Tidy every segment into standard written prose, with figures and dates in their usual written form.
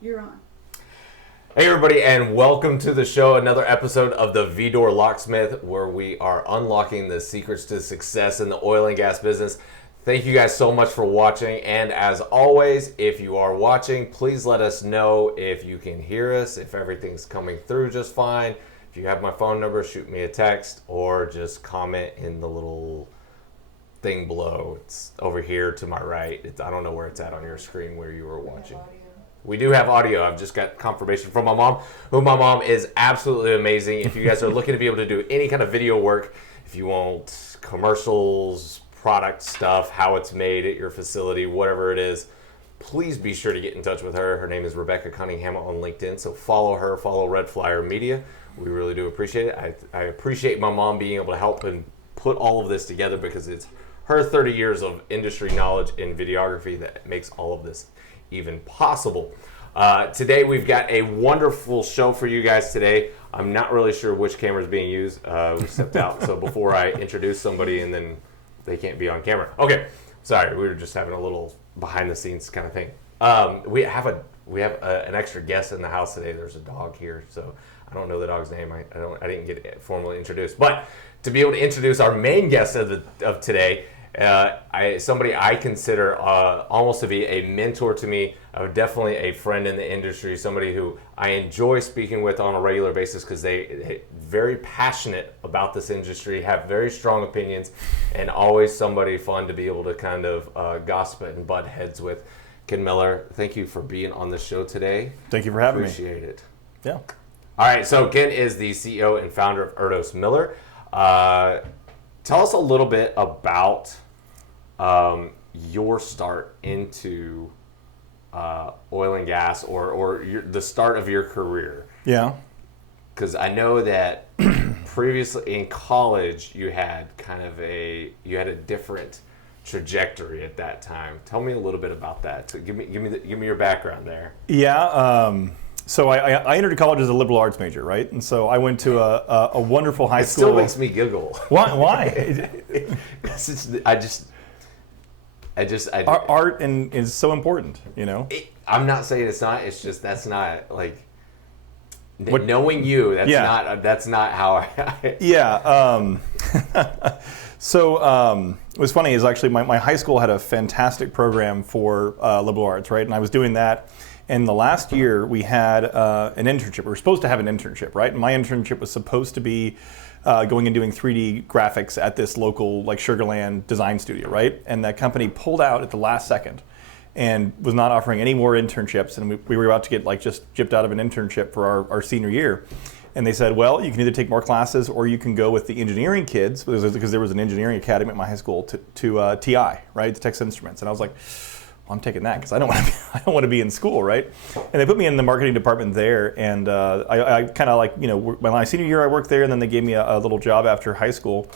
You're on. Hey everybody, and welcome to the show. Another episode of the VDoor Locksmith, where we are unlocking the secrets to success in the oil and gas business. Thank you guys so much for watching, and as always, if you are watching, please let us know if you can hear us, if everything's coming through just fine. If you have my phone number, shoot me a text or just comment in the little thing below. It's over here to my right. I don't know where it's at on your screen where you were watching. We do have audio. I've just got confirmation from my mom, who my mom is absolutely amazing. If you guys are looking to be able to do any kind of video work, if you want commercials, product stuff, how it's made at your facility, whatever it is, please be sure to get in touch with her. Her name is Rebecca Cunningham on LinkedIn. So follow her, follow Red Flyer Media. We really do appreciate it. I appreciate my mom being able to help and put all of this together, because it's her 30 years of industry knowledge in videography that makes all of this even possible. Today we've got a wonderful show for you guys today. I'm not really sure which camera is being used. We stepped out, so before I introduce somebody and then they can't be on camera. Okay, sorry, we were just having a little behind the scenes kind of thing. We have an extra guest in the house today. There's a dog here, so I don't know the dog's name. I didn't get it formally introduced, but to be able to introduce our main guest of today, somebody I consider almost to be a mentor to me, definitely a friend in the industry, somebody who I enjoy speaking with on a regular basis, because they're very passionate about this industry, have very strong opinions, and always somebody fun to be able to kind of gossip and butt heads with. Ken Miller, thank you for being on the show today. Thank you for having me. Appreciate it. Yeah. All right, so Ken is the CEO and founder of Erdos Miller. Tell us a little bit about your start into oil and gas, or the start of your career. Yeah. Because I know that previously in college you had a different trajectory at that time. Tell me a little bit about that. So give me your background there. Yeah. So I entered college as a liberal arts major, right? And so I went to a wonderful high school. It still makes me giggle. Why? Art is so important, you know? I'm not saying it's not. It's just that's not like knowing you. That's not how I. Yeah. So it was funny. Is actually my high school had a fantastic program for liberal arts, right? And I was doing that. And the last year we had an internship. We were supposed to have an internship, right? And my internship was supposed to be going and doing 3D graphics at this local Sugarland design studio, right? And that company pulled out at the last second and was not offering any more internships. And we were about to get just gypped out of an internship for our senior year. And they said, well, you can either take more classes or you can go with the engineering kids, because there was an engineering academy at my high school, to TI, right? To Texas Instruments. And I was like, I'm taking that because I don't want to be in school, right? And they put me in the marketing department there, and I kind of my senior year I worked there, and then they gave me a little job after high school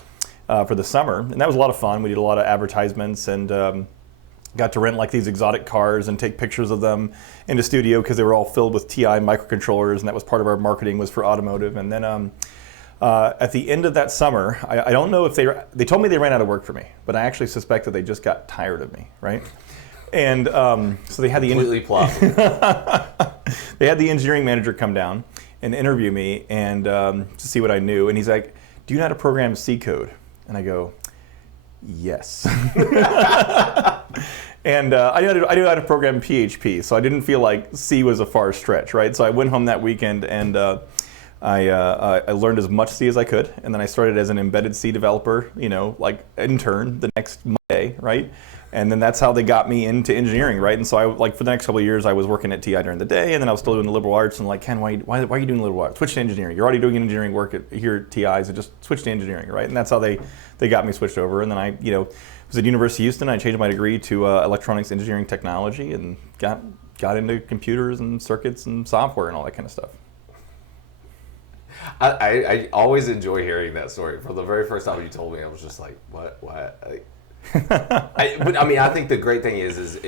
for the summer, and that was a lot of fun. We did a lot of advertisements and got to rent these exotic cars and take pictures of them in the studio, because they were all filled with TI microcontrollers, and that was part of our marketing, was for automotive. And then at the end of that summer, I don't know if they told me they ran out of work for me, but I actually suspect that they just got tired of me, right? And so they had they had the engineering manager come down and interview me and to see what I knew. And he's like, "Do you know how to program C code?" And I go, "Yes." And I knew how to program PHP, so I didn't feel like C was a far stretch, right? So I went home that weekend and I learned as much C as I could, and then I started as an embedded C developer, intern the next Monday, right? And then that's how they got me into engineering, right? And so for the next couple of years, I was working at TI during the day, and then I was still doing the liberal arts. And Ken, why are you doing liberal arts? Switch to engineering. You're already doing engineering work here at TI, so just switch to engineering, right? And that's how they got me switched over. And then I was at University of Houston. I changed my degree to electronics engineering technology, and got into computers and circuits and software and all that kind of stuff. I always enjoy hearing that story. From the very first time you told me, I was just like, what? But I think the great thing is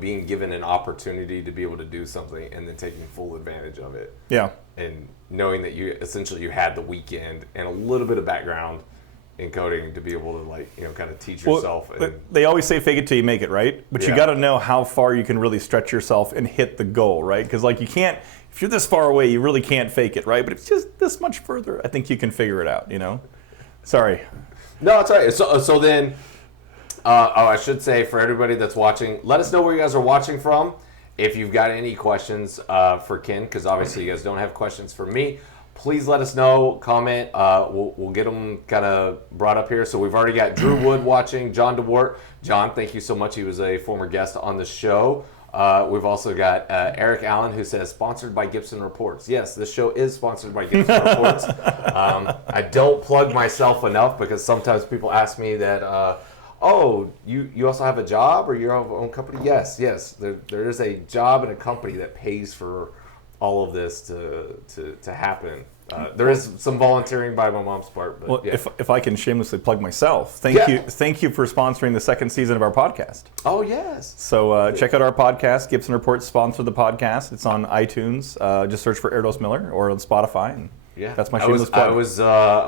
being given an opportunity to be able to do something and then taking full advantage of it. Yeah. And knowing that you had the weekend and a little bit of background coding to be able to like, kind of teach yourself. They always say fake it till you make it, right? But you got to know how far you can really stretch yourself and hit the goal, right? Because like you can't, if you're this far away, you really can't fake it, right? But if it's just this much further, I think you can figure it out, Sorry. No, it's all right. So then, I should say for everybody that's watching, let us know where you guys are watching from. If you've got any questions for Ken, because obviously you guys don't have questions for me, please let us know, comment. We'll get them kind of brought up here. So we've already got Drew Wood watching, John DeWart. John, thank you so much. He was a former guest on the show. We've also got Eric Allen, who says, sponsored by Gibson Reports. Yes, this show is sponsored by Gibson Reports. I don't plug myself enough because sometimes people ask me that, you also have a job or you have your own company? Yes. There is a job and a company that pays for all of this to happen. There is some volunteering by my mom's part. But well, yeah. if I can shamelessly plug myself, thank you for sponsoring the second season of our podcast. Oh, yes. So check out our podcast. Gibson Reports sponsored the podcast. It's on iTunes. Just search for Erdos Miller or on Spotify. And that's my shameless plug. I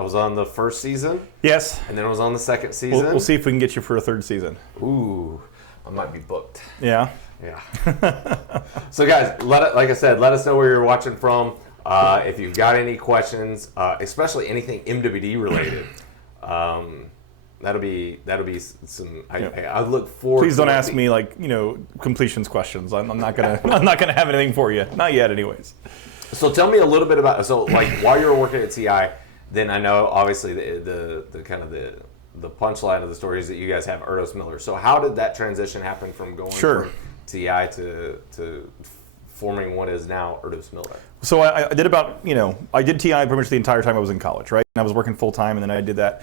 was on the first season. Yes. And then I was on the second season. We'll see if we can get you for a third season. Ooh, I might be booked. Yeah. Yeah. So guys, like I said, let us know where you're watching from. If you've got any questions, especially anything MWD related, that'll be some. I look forward. Please don't ask me like completions questions. I'm not gonna have anything for you. Not yet, anyways. So tell me a little bit about while you were working at TI, then I know obviously the kind of the punchline of the story is that you guys have Erdos Miller. So how did that transition happen from going from TI to forming what is now Erdos Miller? So I did I did TI pretty much the entire time I was in college, right? And I was working full time, and then I did that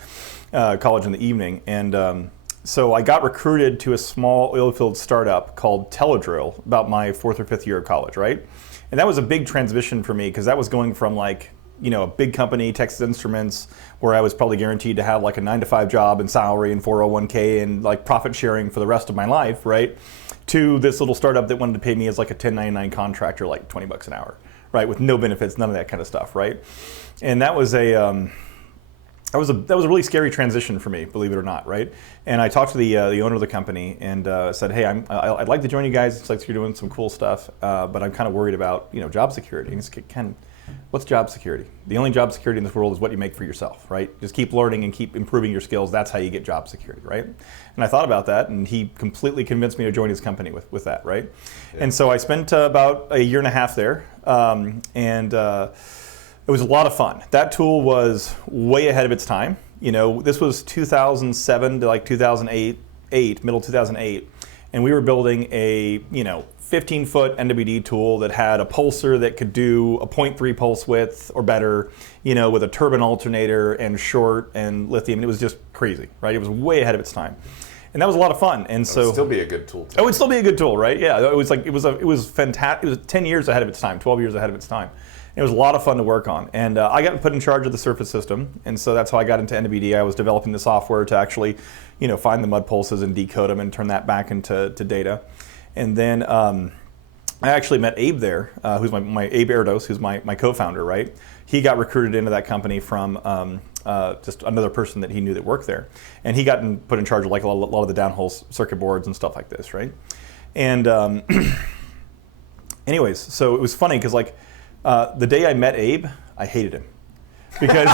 college in the evening. And so I got recruited to a small oilfield startup called Teledrill about my fourth or fifth year of college, right? And that was a big transition for me because that was going from a big company, Texas Instruments, where I was probably guaranteed to have like a 9-to-5 job and salary and 401k and like profit sharing for the rest of my life, right? To this little startup that wanted to pay me as like a 1099 contractor, like $20 an hour, right? With no benefits, none of that kind of stuff, right? And that was that was a really scary transition for me, believe it or not, right? And I talked to the owner of the company and said, hey, I'd like to join you guys. It's like you're doing some cool stuff, but I'm kind of worried about job security. And he said, Ken, what's job security? The only job security in this world is what you make for yourself, right? Just keep learning and keep improving your skills. That's how you get job security, right? And I thought about that, and he completely convinced me to join his company with that, right? Yeah. And so I spent about a year and a half there, and it was a lot of fun. That tool was way ahead of its time. This was 2007 to like 2008, middle 2008, and we were building a 15-foot NWD tool that had a pulser that could do a 0.3 pulse width or better, with a turbine alternator and short and lithium. It was just crazy, right? It was way ahead of its time. And that was a lot of fun. And so it would still be a good tool. It would still be a good tool, right? Yeah, it was fantastic. It was 10 years ahead of its time, 12 years ahead of its time. It was a lot of fun to work on. And I got put in charge of the surface system. And so that's how I got into NWD. I was developing the software to actually, find the mud pulses and decode them and turn that back into data. And then I actually met Abe there, who's my Abe Erdos, who's my co-founder, right? He got recruited into that company from just another person that he knew that worked there. And he got put in charge of like a lot of the downhole circuit boards and stuff like this, right? And anyways, so it was funny because the day I met Abe, I hated him. Because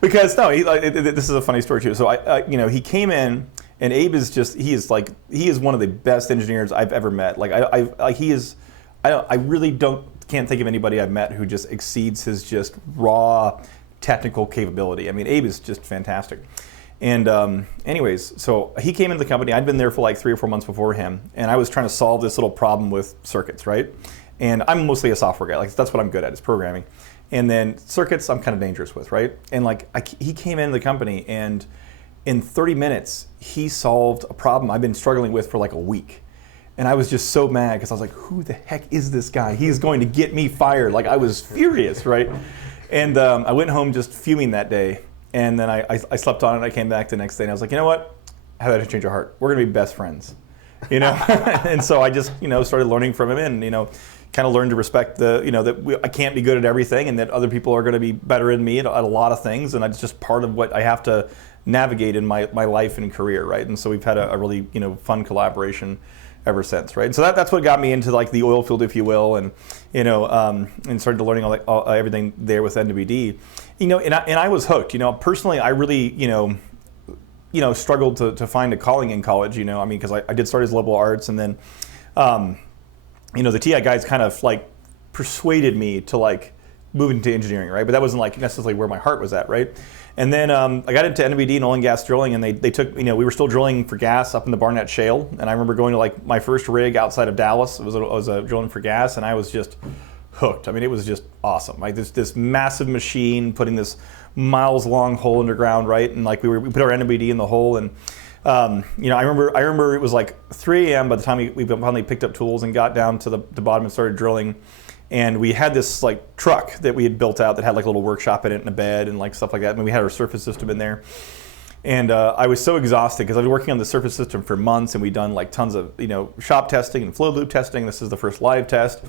this is a funny story too. So he came in, and Abe is he is one of the best engineers I've ever met. I really can't think of anybody I've met who just exceeds his just raw technical capability. I mean, Abe is just fantastic. And anyways, so he came into the company. I'd been there for like 3 or 4 months before him, and I was trying to solve this little problem with circuits, right? And I'm mostly a software guy. That's what I'm good at, is programming. And then circuits, I'm kind of dangerous with, right? And he came into the company, and in 30 minutes, he solved a problem I've been struggling with for like a week. And I was just so mad because I was like, who the heck is this guy? He's going to get me fired. I was furious, right? And I went home just fuming that day. And then I slept on it. I came back the next day, and I was like, you know what? I had to change your heart. We're going to be best friends. you know. And so I just, started learning from him, and kind of learned to respect that I can't be good at everything, and that other people are going to be better than me at a lot of things, and it's just part of what I have to navigate in my life and career, right? And so we've had a really fun collaboration ever since, right? And so that's what got me into like the oil field, if you will, and and started learning everything there with NWD, and I was hooked. Personally, I really struggled to find a calling in college. Because I did start as liberal arts, and then the TI guys kind of like persuaded me to like move into engineering, right? But that wasn't like necessarily where my heart was at, right? And then I got into NWD and oil and gas drilling, and they took, we were still drilling for gas up in the Barnett Shale, and I remember going to like my first rig outside of Dallas. I was drilling for gas, and I was just hooked. It was just awesome. Like this massive machine putting this miles long hole underground, right? And like we put our NWD in the hole, and I remember it was like 3 a.m. by the time we finally picked up tools and got down to the bottom and started drilling. And we had this like truck that we had built out that had like a little workshop in it and a bed and like stuff like that. We had our surface system in there. And I was so exhausted because I've been working on the surface system for months, and we'd done like tons of shop testing and flow loop testing. This is the first live test.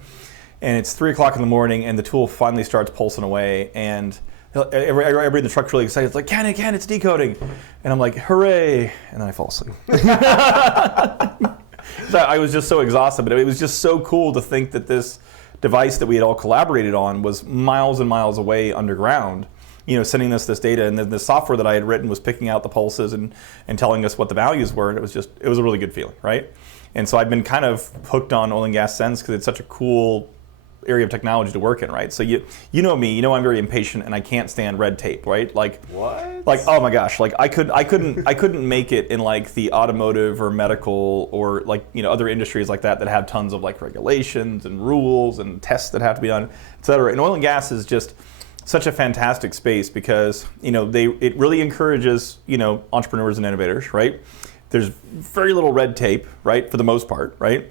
And it's 3 o'clock in the morning, and the tool finally starts pulsing away, and everybody in the truck's really excited. It's like, can it's decoding. And I'm like, hooray. And then I fall asleep. So I was just so exhausted, but it was just so cool to think that this device that we had all collaborated on was miles and miles away underground, sending us this data, and then the software that I had written was picking out the pulses and telling us what the values were, and it was a really good feeling, right? And so I've been kind of hooked on oil and gas since, because it's such a cool area of technology to work in, right? So you know me, I'm very impatient, and I can't stand red tape, right? Like what? Like, oh my gosh, like I couldn't make it in like the automotive or medical or like other industries like that have tons of like regulations and rules and tests that have to be done, et cetera. And oil and gas is just such a fantastic space because it really encourages entrepreneurs and innovators, right? There's very little red tape, right, for the most part, right?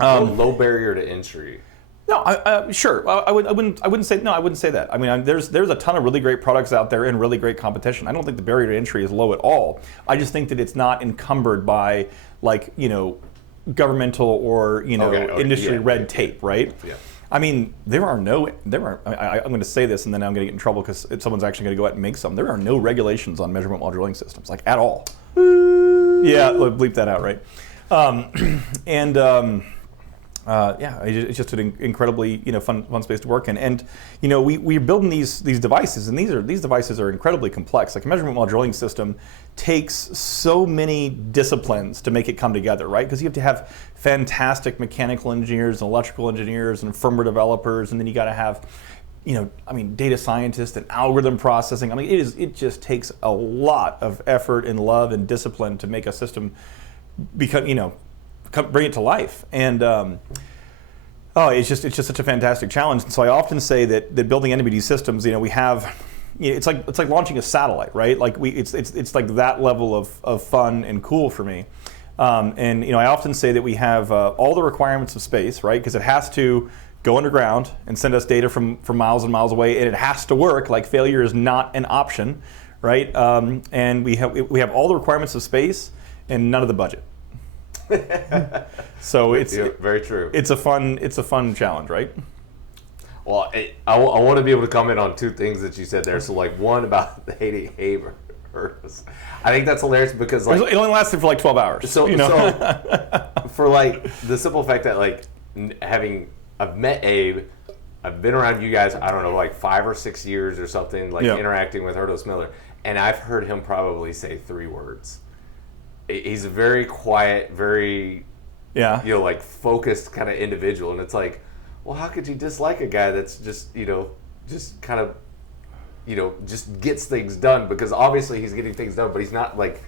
Low barrier to entry. No, sure. I wouldn't say that. There's a ton of really great products out there and really great competition. I don't think the barrier to entry is low at all. I just think that it's not encumbered by like governmental or industry red tape, right? Yeah. I'm going to say this, and then I'm going to get in trouble because someone's actually going to go out and make some. There are no regulations on measurement while drilling systems, like at all. Yeah, bleep that out, right? It's just an incredibly fun space to work in, and we're building these devices, and these devices are incredibly complex. Like a measurement while drilling system takes so many disciplines to make it come together, right? Because you have to have fantastic mechanical engineers and electrical engineers and firmware developers, and then you got to have data scientists and algorithm processing. It just takes a lot of effort and love and discipline to make a system bring it to life, and it's just such a fantastic challenge. And so I often say that building NWD systems, we have, it's like launching a satellite, right? Like it's like that level of fun and cool for me. And I often say that we have all the requirements of space, right? Because it has to go underground and send us data from miles and miles away, and it has to work. Like failure is not an option, right? And we have all the requirements of space and none of the budget. So it's very true. It's a fun challenge, right? Well, I want to be able to comment on two things that you said there. So, like, one about the hating Erdos. I think that's hilarious because like it only lasted for like 12 hours. So for like the simple fact that like I've met Abe, I've been around you guys. I don't know, like 5 or 6 years or something. Like interacting with Erdos Miller, and I've heard him probably say 3 words. He's a very quiet, very, like focused kind of individual. And it's like, well, how could you dislike a guy that's just, just kind of, just gets things done? Because obviously he's getting things done, but he's not like,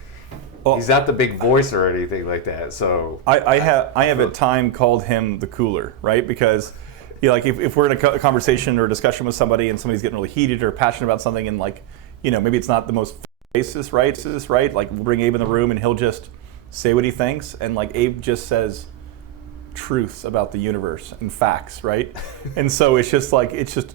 he's not the big voice or anything like that. So I have at time called him the cooler, right? Because, like if we're in a conversation or a discussion with somebody and somebody's getting really heated or passionate about something, and like, maybe it's not the most basis, right? Like we'll bring Abe in the room and he'll just say what he thinks, and like Abe just says truths about the universe and facts, right? And so it's just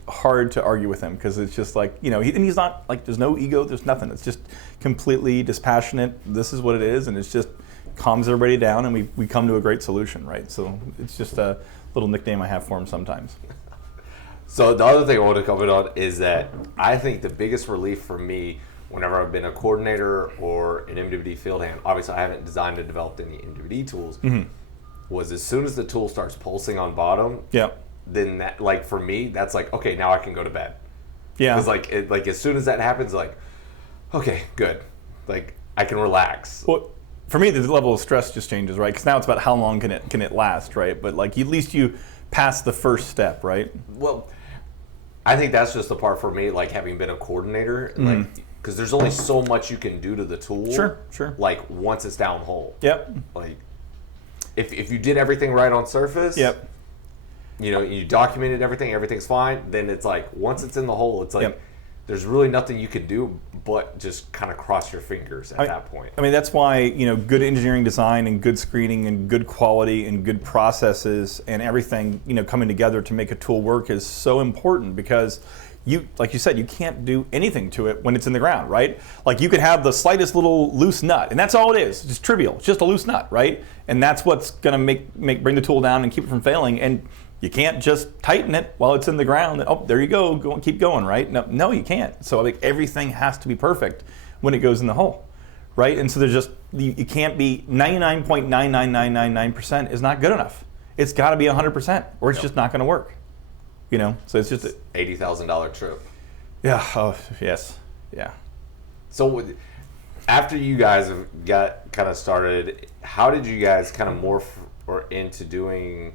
hard to argue with him because it's just like, and he's not like, there's no ego, there's nothing. It's just completely dispassionate. This is what it is, and it's just calms everybody down, and we come to a great solution, right? So it's just a little nickname I have for him sometimes. So the other thing I want to comment on is that I think the biggest relief for me whenever I've been a coordinator or an MWD field hand, obviously I haven't designed or developed any MWD tools, was as soon as the tool starts pulsing on bottom, then that, like for me, that's like, okay, now I can go to bed. Yeah. Because like as soon as that happens, like, okay, good. Like I can relax. Well, for me, the level of stress just changes, right? Because now it's about how long can it last, right? But like at least you pass the first step, right? Well, I think that's just the part for me, like having been a coordinator, like because there's only so much you can do to the tool. Sure. Like once it's down hole. Yep. Like if you did everything right on surface. Yep. You know, you documented everything's fine. Then it's like once it's in the hole, it's like there's really nothing you can do but just kind of cross your fingers at that point. I mean, that's why, good engineering design and good screening and good quality and good processes and everything, coming together to make a tool work is so important, because like you said, you can't do anything to it when it's in the ground, right? Like you could have the slightest little loose nut, and that's all it is. It's just trivial. It's just a loose nut, right? And that's what's going to bring the tool down and keep it from failing. And you can't just tighten it while it's in the ground. And, oh, there you go. Keep going, right? No, you can't. So like everything has to be perfect when it goes in the hole, right? And so there's just you can't be 99.99999% is not good enough. It's got to be 100%, or it's just not going to work. So it's just $80,000 trip. Yeah. Oh, yes. Yeah. So after you guys have got kind of started, how did you guys kind of morph or into doing?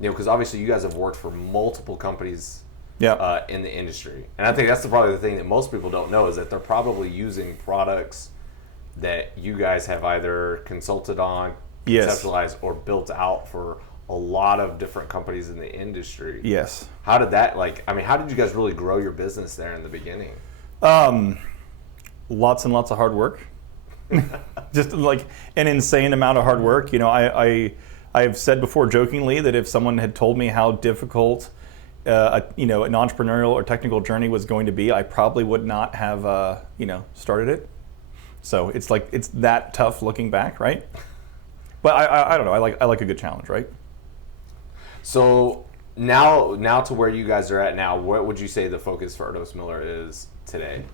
Because obviously you guys have worked for multiple companies in the industry. And I think that's probably the thing that most people don't know, is that they're probably using products that you guys have either consulted on, conceptualized, or built out for a lot of different companies in the industry. Yes. How did that, how did you guys really grow your business there in the beginning? Lots and lots of hard work. Just like an insane amount of hard work. I've said before jokingly that if someone had told me how difficult an entrepreneurial or technical journey was going to be, I probably would not have started it. So it's like it's that tough looking back, right? But I don't know. I like a good challenge, right? So now to where you guys are at now, what would you say the focus for Erdos Miller is today?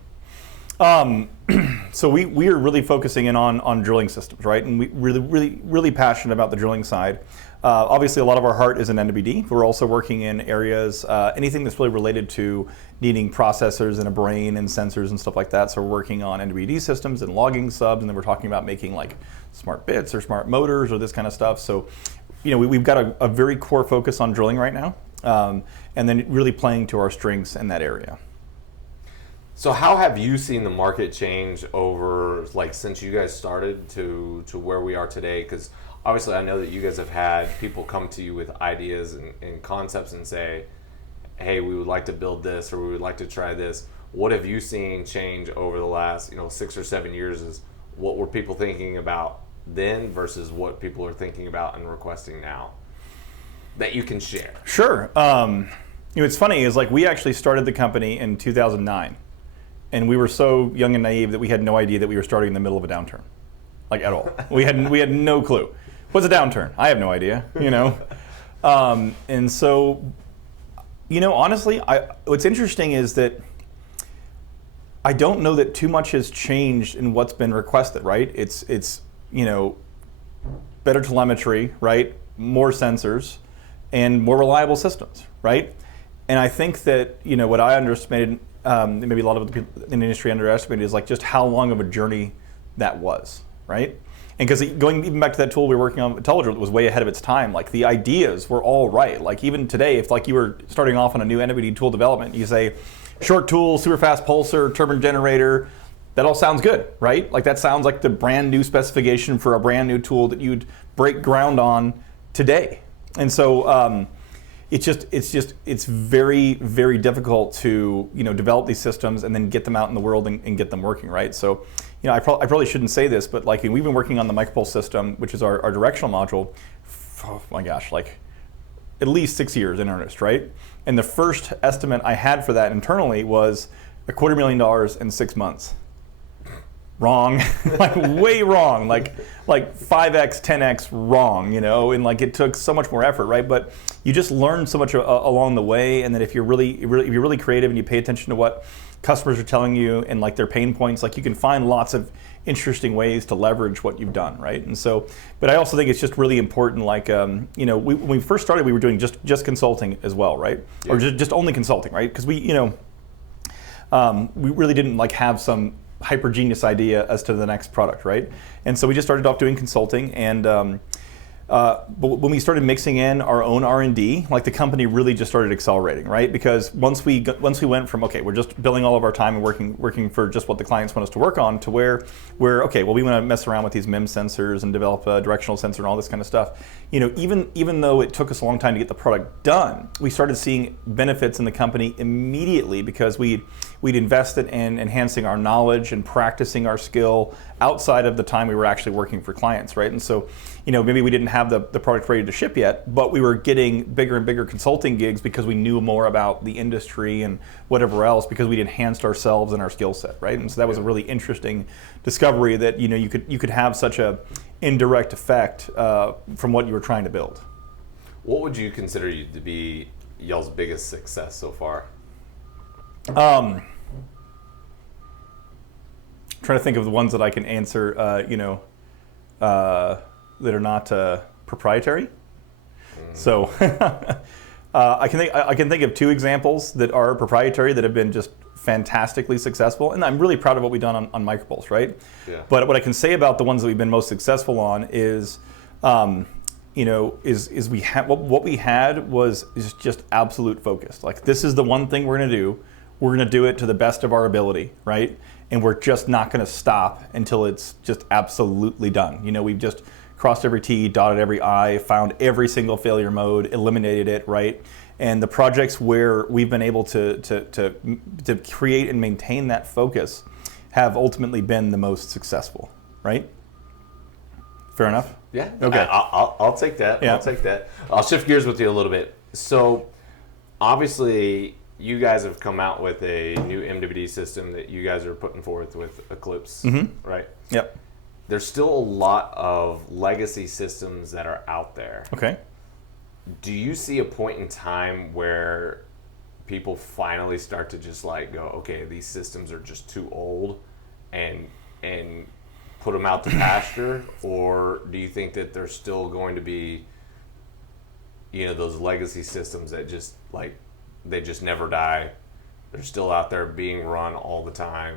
So we are really focusing in on drilling systems, right? And we really passionate about the drilling side. Obviously, a lot of our heart is in NWD. We're also working in areas, anything that's really related to needing processors and a brain and sensors and stuff like that. So we're working on NWD systems and logging subs, and then we're talking about making like smart bits or smart motors or this kind of stuff. So, we've got a very core focus on drilling right now, and then really playing to our strengths in that area. So how have you seen the market change over, since you guys started to where we are today? Because obviously I know that you guys have had people come to you with ideas and concepts and say, hey, we would like to build this, or we would like to try this. What have you seen change over the last 6 or 7 years? Is what were people thinking about then versus what people are thinking about and requesting now that you can share? Sure. It's funny is we actually started the company in 2009. And we were so young and naive that we had no idea that we were starting in the middle of a downturn, at all. We had no clue. What's a downturn? I have no idea. And so, honestly, what's interesting is that I don't know that too much has changed in what's been requested. Right? It's better telemetry, right? More sensors, and more reliable systems, right? And I think that what I underestimated. Maybe a lot of the people in the industry underestimated is just how long of a journey that was, right? And because going even back to that tool we were working on, IntelliDrill, was way ahead of its time. The ideas were all right. Even today, if you were starting off on a new NWD tool development, you say short tool, super fast pulsar, turbine generator, that all sounds good, right? That sounds like the brand new specification for a brand new tool that you'd break ground on today. And so it's very, very difficult to develop these systems and then get them out in the world and get them working, right? So I probably shouldn't say this, but we've been working on the micropulse system, which is our directional module. Oh my gosh, at least 6 years in earnest, right? And the first estimate I had for that internally was $250,000 in 6 months. wrong, like way wrong, like 5x, 10x wrong, you know, and like it took so much more effort, right? But you just learn so much along the way, and that if you're really creative and you pay attention to what customers are telling you and like their pain points, like you can find lots of interesting ways to leverage what you've done, right? And so, but I also think it's just really important, like, you know, when we first started, we were doing just consulting as well, right? Yeah. Or just only consulting, right? Because we, you know, we really didn't like have some hyper genius idea as to the next product, right? And so we just started off doing consulting, and but when we started mixing in our own R&D, like the company really just started accelerating, right? Because once we went from, okay, we're just billing all of our time and working for just what the clients want us to work on, to where we're, okay, well, we want to mess around with these MIM sensors and develop a directional sensor and all this kind of stuff. You know, even though it took us a long time to get the product done, we started seeing benefits in the company immediately, because we'd invested in enhancing our knowledge and practicing our skill outside of the time we were actually working for clients, right? And so, you know, maybe we didn't have the product ready to ship yet, but we were getting bigger and bigger consulting gigs because we knew more about the industry and whatever else, because we'd enhanced ourselves and our skill set, right? And so that was a really interesting discovery, that, you know, you could have such a indirect effect from what you were trying to build. What would you consider to be y'all's biggest success so far? Trying to think of the ones that I can answer, you know, that are not proprietary. So I can think of two examples that are proprietary that have been just fantastically successful, and I'm really proud of what we've done on Micropulse, right? Yeah. But what I can say about the ones that we've been most successful on is, you know, is we had what we had was just absolute focus. Like, this is the one thing we're going to do. We're going to do it to the best of our ability, right? And we're just not going to stop until it's just absolutely done. You know, we've just crossed every T, dotted every I, found every single failure mode, eliminated it, right? And the projects where we've been able to create and maintain that focus have ultimately been the most successful, right? Fair enough? Yeah. Okay. I'll take that. Yeah. I'll take that. I'll shift gears with you a little bit. So, obviously, you guys have come out with a new MWD system that you guys are putting forth with Eclipse, right? Yep. There's still a lot of legacy systems that are out there. Okay. Do you see a point in time where people finally start to just like go, okay, these systems are just too old, and put them out to pasture? Or do you think that there's still going to be, you know, those legacy systems that just like, they just never die? They're still out there being run all the time.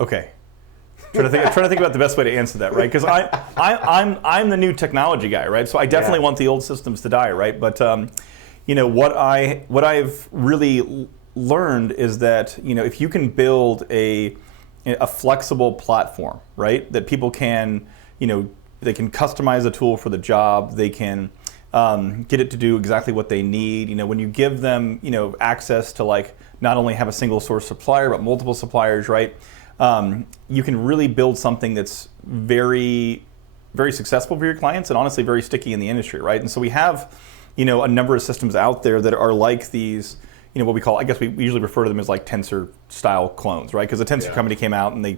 Okay. Trying to think about the best way to answer that, right? Because I'm the new technology guy, right? So I definitely want the old systems to die, right? But you know, what I've really learned is that, you know, if you can build a flexible platform, right, that people can, you know, they can customize a tool for the job, they can get it to do exactly what they need. You know, when you give them, you know, access to like not only have a single source supplier but multiple suppliers, right? You can really build something that's very, very successful for your clients and honestly very sticky in the industry, right? And so we have, you know, a number of systems out there that are like these, you know, what we call, I guess we usually refer to them as like Tensor style clones, right? Because the Tensor company came out and they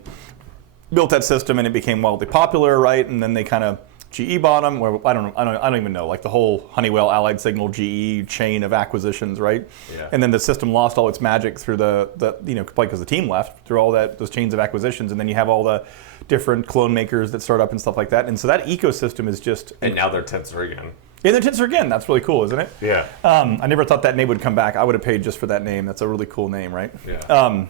built that system and it became wildly popular, right? And then they kind of GE bought them, or I don't even know, like the whole Honeywell, Allied Signal, GE chain of acquisitions, right? Yeah. And then the system lost all its magic through the you know, because the team left, through all those chains of acquisitions, and then you have all the different clone makers that start up and stuff like that. And so that ecosystem is just... And now they're Tensor again. Yeah, they're Tensor again. That's really cool, isn't it? Yeah. I never thought that name would come back. I would have paid just for that name. That's a really cool name, right? Yeah.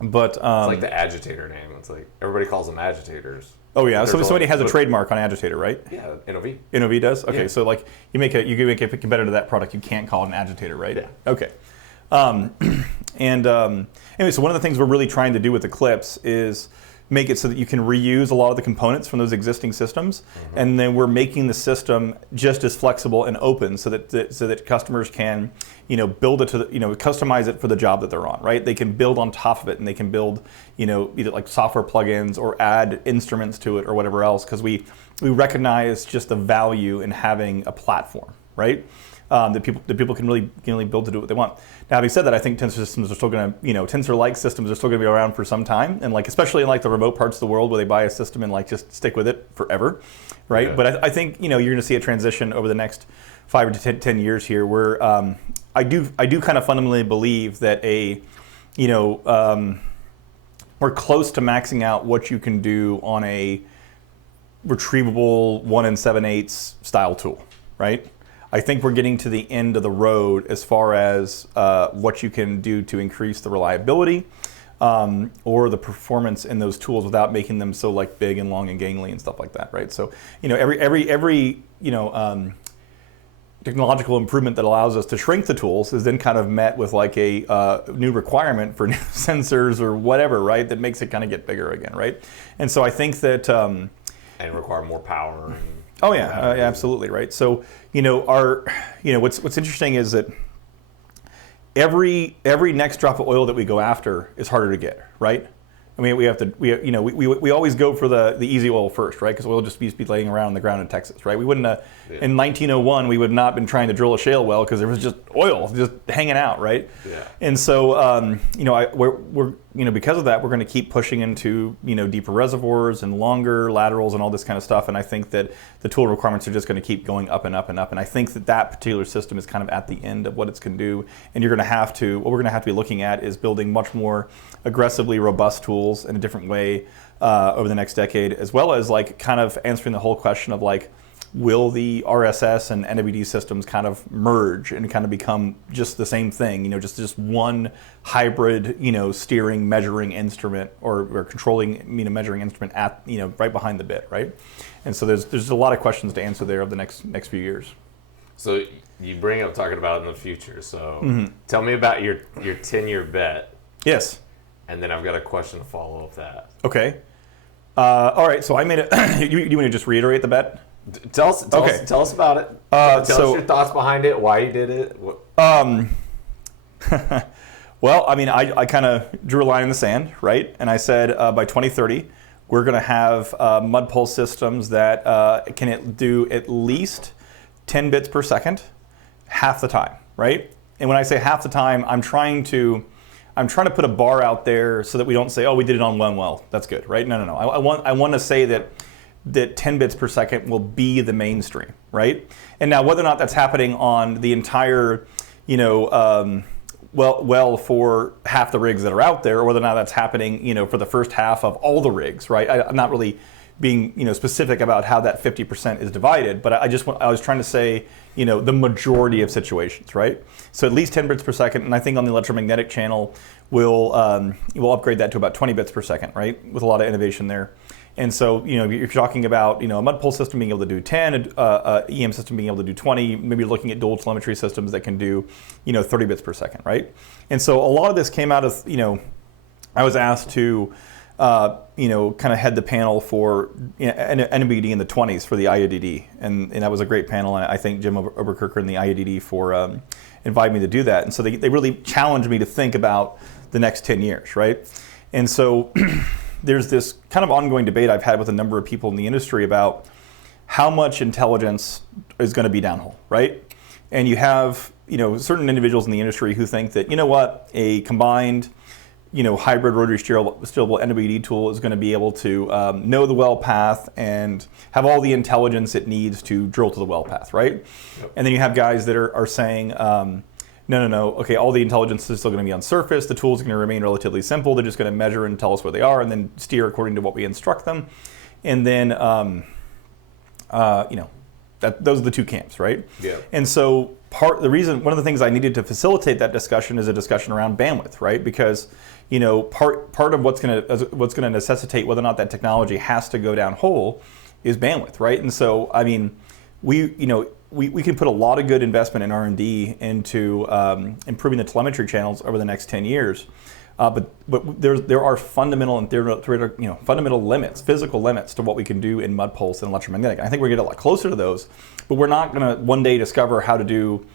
But it's like the agitator name. It's like everybody calls them agitators. Oh yeah, so somebody has a trademark on agitator, right? Yeah, NOV. NOV does? Okay, so like you make a competitor to that product, you can't call it an agitator, right? Yeah. Okay. Anyway, so one of the things we're really trying to do with Eclipse is make it so that you can reuse a lot of the components from those existing systems, and then we're making the system just as flexible and open so that customers can, you know, build it to, you know, customize it for the job that they're on, right? They can build on top of it, and they can build, you know, either like software plugins or add instruments to it or whatever else, because we recognize just the value in having a platform, right? that people can really build to do what they want. Now, having said that, I think tensor systems are still going to, tensor-like systems are still going to be around for some time, and like especially in like the remote parts of the world where they buy a system and like just stick with it forever, right? Yeah. But I think you're going to see a transition over the next 5 to 10 years here, where I do kind of fundamentally believe that we're close to maxing out what you can do on a retrievable 1 7/8 style tool, right? I think we're getting to the end of the road as far as what you can do to increase the reliability or the performance in those tools without making them so like big and long and gangly and stuff like that, right? So every technological improvement that allows us to shrink the tools is then kind of met with like a new requirement for new sensors or whatever, right? That makes it kind of get bigger again, right? And so I think that and require more power. Oh yeah, absolutely, right. So what's interesting is that every next drop of oil that we go after is harder to get, right? I mean, we always go for the easy oil first, right? Because oil just used to be laying around on the ground in Texas, right? We wouldn't in 1901 we would not have been trying to drill a shale well because there was just oil just hanging out, right? Yeah. And so we're because of that we're going to keep pushing into deeper reservoirs and longer laterals and all this kind of stuff. And I think that the tool requirements are just going to keep going up and up and up. And I think that particular system is kind of at the end of what it can do. And what we're going to have to be looking at is building much more aggressively robust tools in a different way over the next decade, as well as like kind of answering the whole question of like, will the RSS and NWD systems kind of merge and kind of become just the same thing, just one hybrid, steering, measuring instrument or controlling, measuring instrument at, right behind the bit, right? And so there's a lot of questions to answer there over the next few years. So you bring up talking about it in the future. So Tell me about your 10-year bet. Yes. And then I've got a question to follow up that. Okay. All right. So I made it. You want to just reiterate the bet? Tell us about it. Tell us your thoughts behind it, why you did it. Well, I mean, I kind of drew a line in the sand, right? And I said by 2030, we're going to have mud pulse systems that can do at least 10 bits per second, half the time, right? And when I say half the time, I'm trying to put a bar out there so that we don't say, oh, we did it on one well. That's good, right? No. I want to say that 10 bits per second will be the mainstream, right? And now whether or not that's happening on the entire, well for half the rigs that are out there, or whether or not that's happening, for the first half of all the rigs, right? I'm not really being, specific about how that 50% is divided, but I was trying to say, the majority of situations, right? So at least 10 bits per second, and I think on the electromagnetic channel, we'll upgrade that to about 20 bits per second, right? With a lot of innovation there. And so, if you're talking about, a mud pulse system being able to do 10, EM system being able to do 20, maybe looking at dual telemetry systems that can do, 30 bits per second, right? And so a lot of this came out of, I was asked to, kind of head the panel for NBD in the 20s for the IODD. And that was a great panel. And I thank Jim Oberkirker and the IODD for inviting me to do that. And so they really challenged me to think about the next 10 years, right? And so there's this kind of ongoing debate I've had with a number of people in the industry about how much intelligence is going to be downhole, right? And you have, certain individuals in the industry who think that, a combined, hybrid rotary steerable NWD tool is going to be able to know the well path and have all the intelligence it needs to drill to the well path, right? Yep. And then you have guys that are saying, no. Okay, all the intelligence is still going to be on surface. The tools are going to remain relatively simple. They're just going to measure and tell us where they are, and then steer according to what we instruct them. And then, those are the two camps, right? Yeah. And so one of the things I needed to facilitate that discussion is a discussion around bandwidth, right? Because part of what's going to necessitate whether or not that technology has to go down hole is bandwidth, right? And so, I mean, we can put a lot of good investment in R&D into improving the telemetry channels over the next 10 years. But there are fundamental limits, physical limits to what we can do in mud pulse and electromagnetic. And I think we're going to get a lot closer to those, but we're not going to one day discover how to do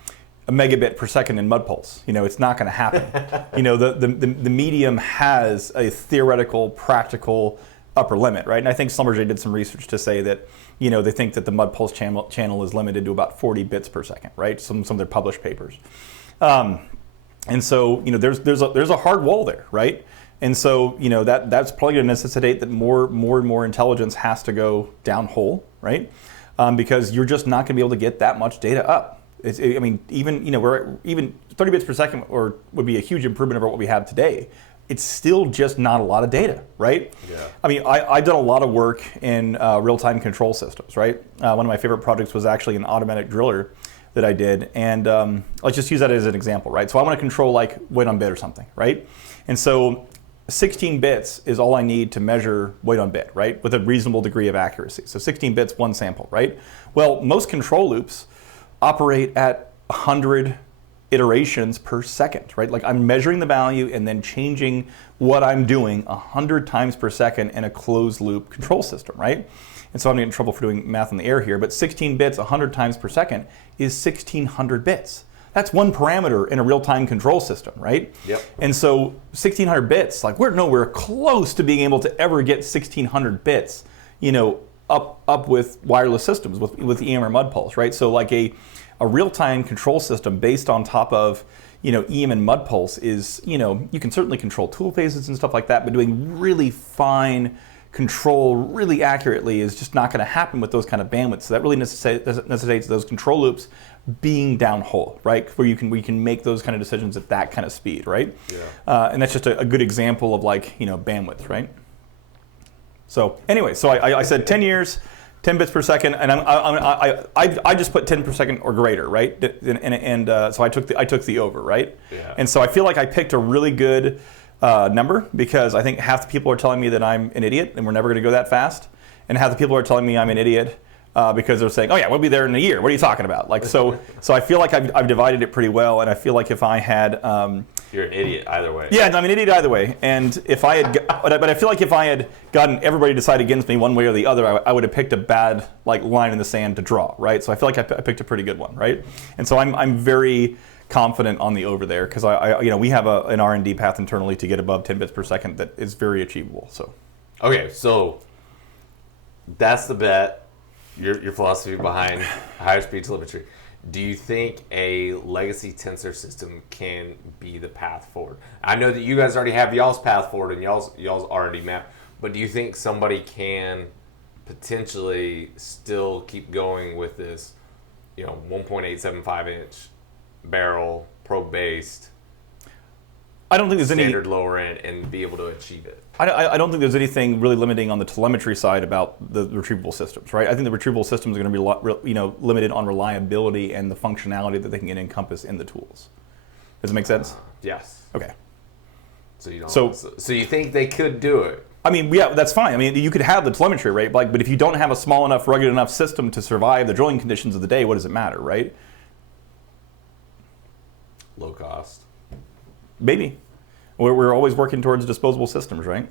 a megabit per second in mud pulse. It's not going to happen. The medium has a theoretical, practical upper limit, right? And I think Schlumberger did some research to say that, they think that the mud pulse channel is limited to about 40 bits per second, right? Some of their published papers. And so, there's a hard wall there, right? And so, that's probably going to necessitate that more and more intelligence has to go downhole, right? Because you're just not going to be able to get that much data up. Even 30 bits per second would be a huge improvement over what we have today. It's still just not a lot of data, right? Yeah. I mean, I've done a lot of work in real-time control systems, right? One of my favorite projects was actually an automatic driller that I did, and let's just use that as an example, right? So I want to control like weight on bit or something, right? And so 16 bits is all I need to measure weight on bit, right? With a reasonable degree of accuracy. So 16 bits, one sample, right? Well, most control loops operate at 100 iterations per second, right? Like I'm measuring the value and then changing what I'm doing 100 times per second in a closed loop control system, right? And so I'm getting in trouble for doing math in the air here, but 16 bits 100 times per second is 1600 bits. That's one parameter in a real-time control system, right? Yep. And so 1600 bits, like we're nowhere close to being able to ever get 1600 bits, up with wireless systems, with EM or mud pulse, right? So like a real-time control system based on top of EM and mud pulse is, you can certainly control tool phases and stuff like that, but doing really fine control really accurately is just not going to happen with those kind of bandwidths. So that really necessitates those control loops being downhole, right? Where we can make those kind of decisions at that kind of speed, right? Yeah. And that's just a good example of bandwidth, right? So anyway, so I said 10 years, 10 bits per second, and I just put 10 per second or greater, right? And so I took the over, right? Yeah. And so I feel like I picked a really good number because I think half the people are telling me that I'm an idiot and we're never going to go that fast, and half the people are telling me I'm an idiot because they're saying, oh yeah, we'll be there in a year. What are you talking about? Like so I feel like I've divided it pretty well, and I feel like if I had you're an idiot either way. Yeah, I'm an idiot either way. And if I had, but I feel like if I had gotten everybody to decide against me one way or the other, I would have picked a bad line in the sand to draw, right? So I feel like I picked a pretty good one, right? And so I'm very confident on the over there because we have an R&D path internally to get above 10 bits per second that is very achievable. So. Okay, so that's the bet. Your philosophy behind higher speed telemetry. Do you think a legacy tensor system can be the path forward? I know that you guys already have y'all's path forward and y'all's already mapped, but do you think somebody can potentially still keep going with this, 1.875 inch barrel probe based? I don't think there's standard lower end and be able to achieve it. I don't think there's anything really limiting on the telemetry side about the retrievable systems, right? I think the retrievable systems are going to be limited on reliability and the functionality that they can encompass in the tools. Does it make sense? Yes. Okay. So you don't. So you think they could do it? I mean, yeah, that's fine. I mean, you could have the telemetry, right? But if you don't have a small enough, rugged enough system to survive the drilling conditions of the day, what does it matter, right? Low cost. Maybe. We're always working towards disposable systems, right?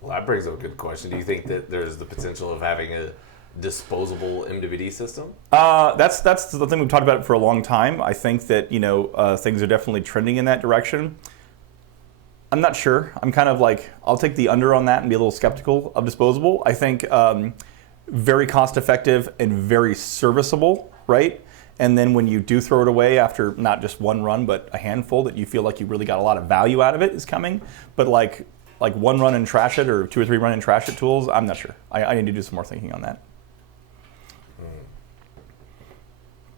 Well, that brings up a good question. Do you think that there's the potential of having a disposable MWD system? That's the thing we've talked about for a long time. I think that things are definitely trending in that direction. I'm not sure. I'm kind of like, I'll take the under on that and be a little skeptical of disposable. I think very cost effective and very serviceable, right? And then when you do throw it away after not just one run, but a handful that you feel like you really got a lot of value out of it is coming. But like one run and trash it or 2 or 3 run and trash it tools, I'm not sure. I need to do some more thinking on that.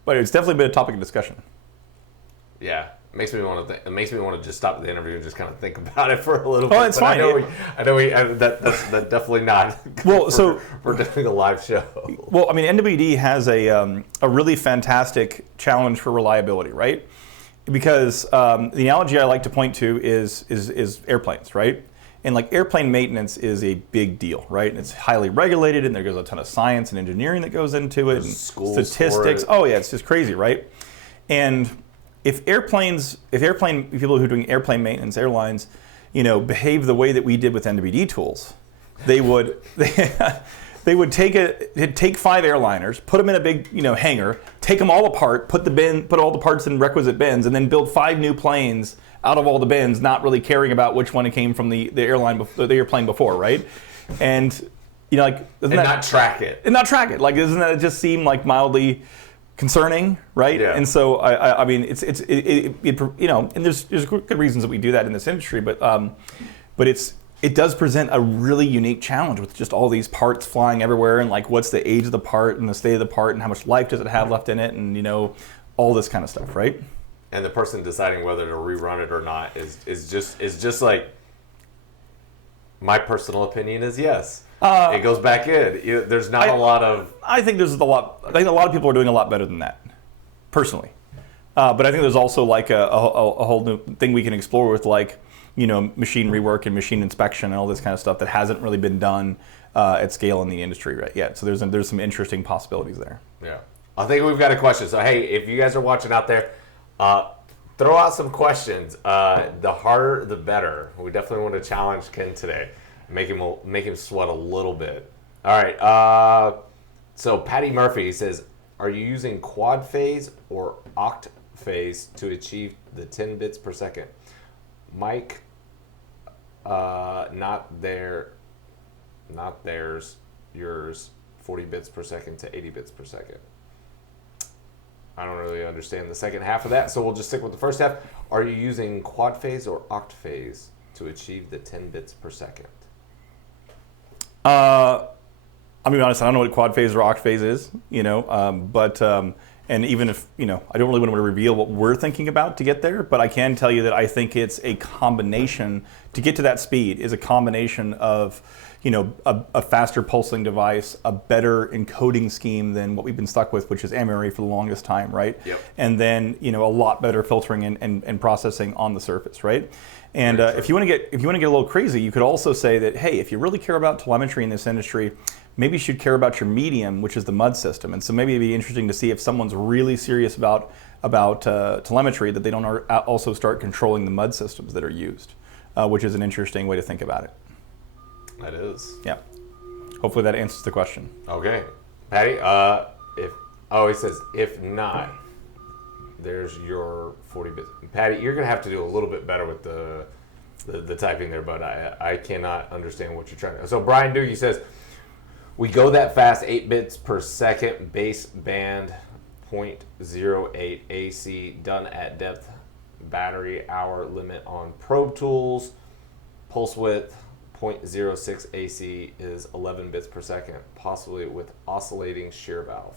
But it's definitely been a topic of discussion. Yeah. It makes me want to just stop the interview and just kind of think about it for a little bit. Oh, it's fine. That's definitely not. Well, so we're doing a live show. Well, I mean, NWD has a really fantastic challenge for reliability, right? Because the analogy I like to point to is airplanes, right? And like airplane maintenance is a big deal, right? And it's highly regulated, and there goes a ton of science and engineering that goes into it, and statistics. Oh yeah, it's just crazy, right? And if people who are doing airplane maintenance, airlines, behave the way that we did with NWD tools, they would take 5 airliners, put them in a big hangar, take them all apart, put all the parts in requisite bins, and then build 5 new planes out of all the bins, not really caring about which one it came from the airplane before, right? And like doesn't not track it. And not track it. Like, doesn't that just seem like mildly concerning, right? Yeah. And so I mean, and there's good reasons that we do that in this industry, but it does present a really unique challenge with just all these parts flying everywhere, and like what's the age of the part and the state of the part and how much life does it have left in it, and all this kind of stuff, right? And the person deciding whether to rerun it or not is just like, my personal opinion is yes. It goes back in. There's not a lot of. I think a lot of people are doing a lot better than that, personally. But I think there's also like a whole new thing we can explore with like, machine rework and machine inspection and all this kind of stuff that hasn't really been done at scale in the industry right yet. So there's some interesting possibilities there. Yeah. I think we've got a question. So, hey, if you guys are watching out there, throw out some questions. The harder, the better. We definitely want to challenge Ken today. Make him sweat a little bit. All right. So Patty Murphy says, are you using quad phase or oct phase to achieve the 10 bits per second? Mike, not theirs, yours, 40 bits per second to 80 bits per second. I don't really understand the second half of that, so we'll just stick with the first half. Are you using quad phase or oct phase to achieve the 10 bits per second? I'll be honest, I don't know what quad phase or oct phase is, but and even if, I don't really want to reveal what we're thinking about to get there, but I can tell you that I think it's a combination, to get to that speed, is a combination of, a faster pulsing device, a better encoding scheme than what we've been stuck with, which is Emery for the longest time, right? Yep. And then, a lot better filtering and processing on the surface, right? And if you want to get a little crazy, you could also say that, hey, if you really care about telemetry in this industry, maybe you should care about your medium, which is the mud system. And so maybe it'd be interesting to see if someone's really serious about telemetry, that they don't also start controlling the mud systems that are used, which is an interesting way to think about it. That is. Yeah. Hopefully that answers the question. Okay. Patty, he says, if not, there's your 40 bits. Patty, you're going to have to do a little bit better with the typing there, but I cannot understand what you're trying to. So Brian Doogie says, we go that fast, 8 bits per second, base band, 0.08 AC, done at depth, battery hour limit on probe tools, pulse width, 0.06 AC is 11 bits per second, possibly with oscillating shear valve.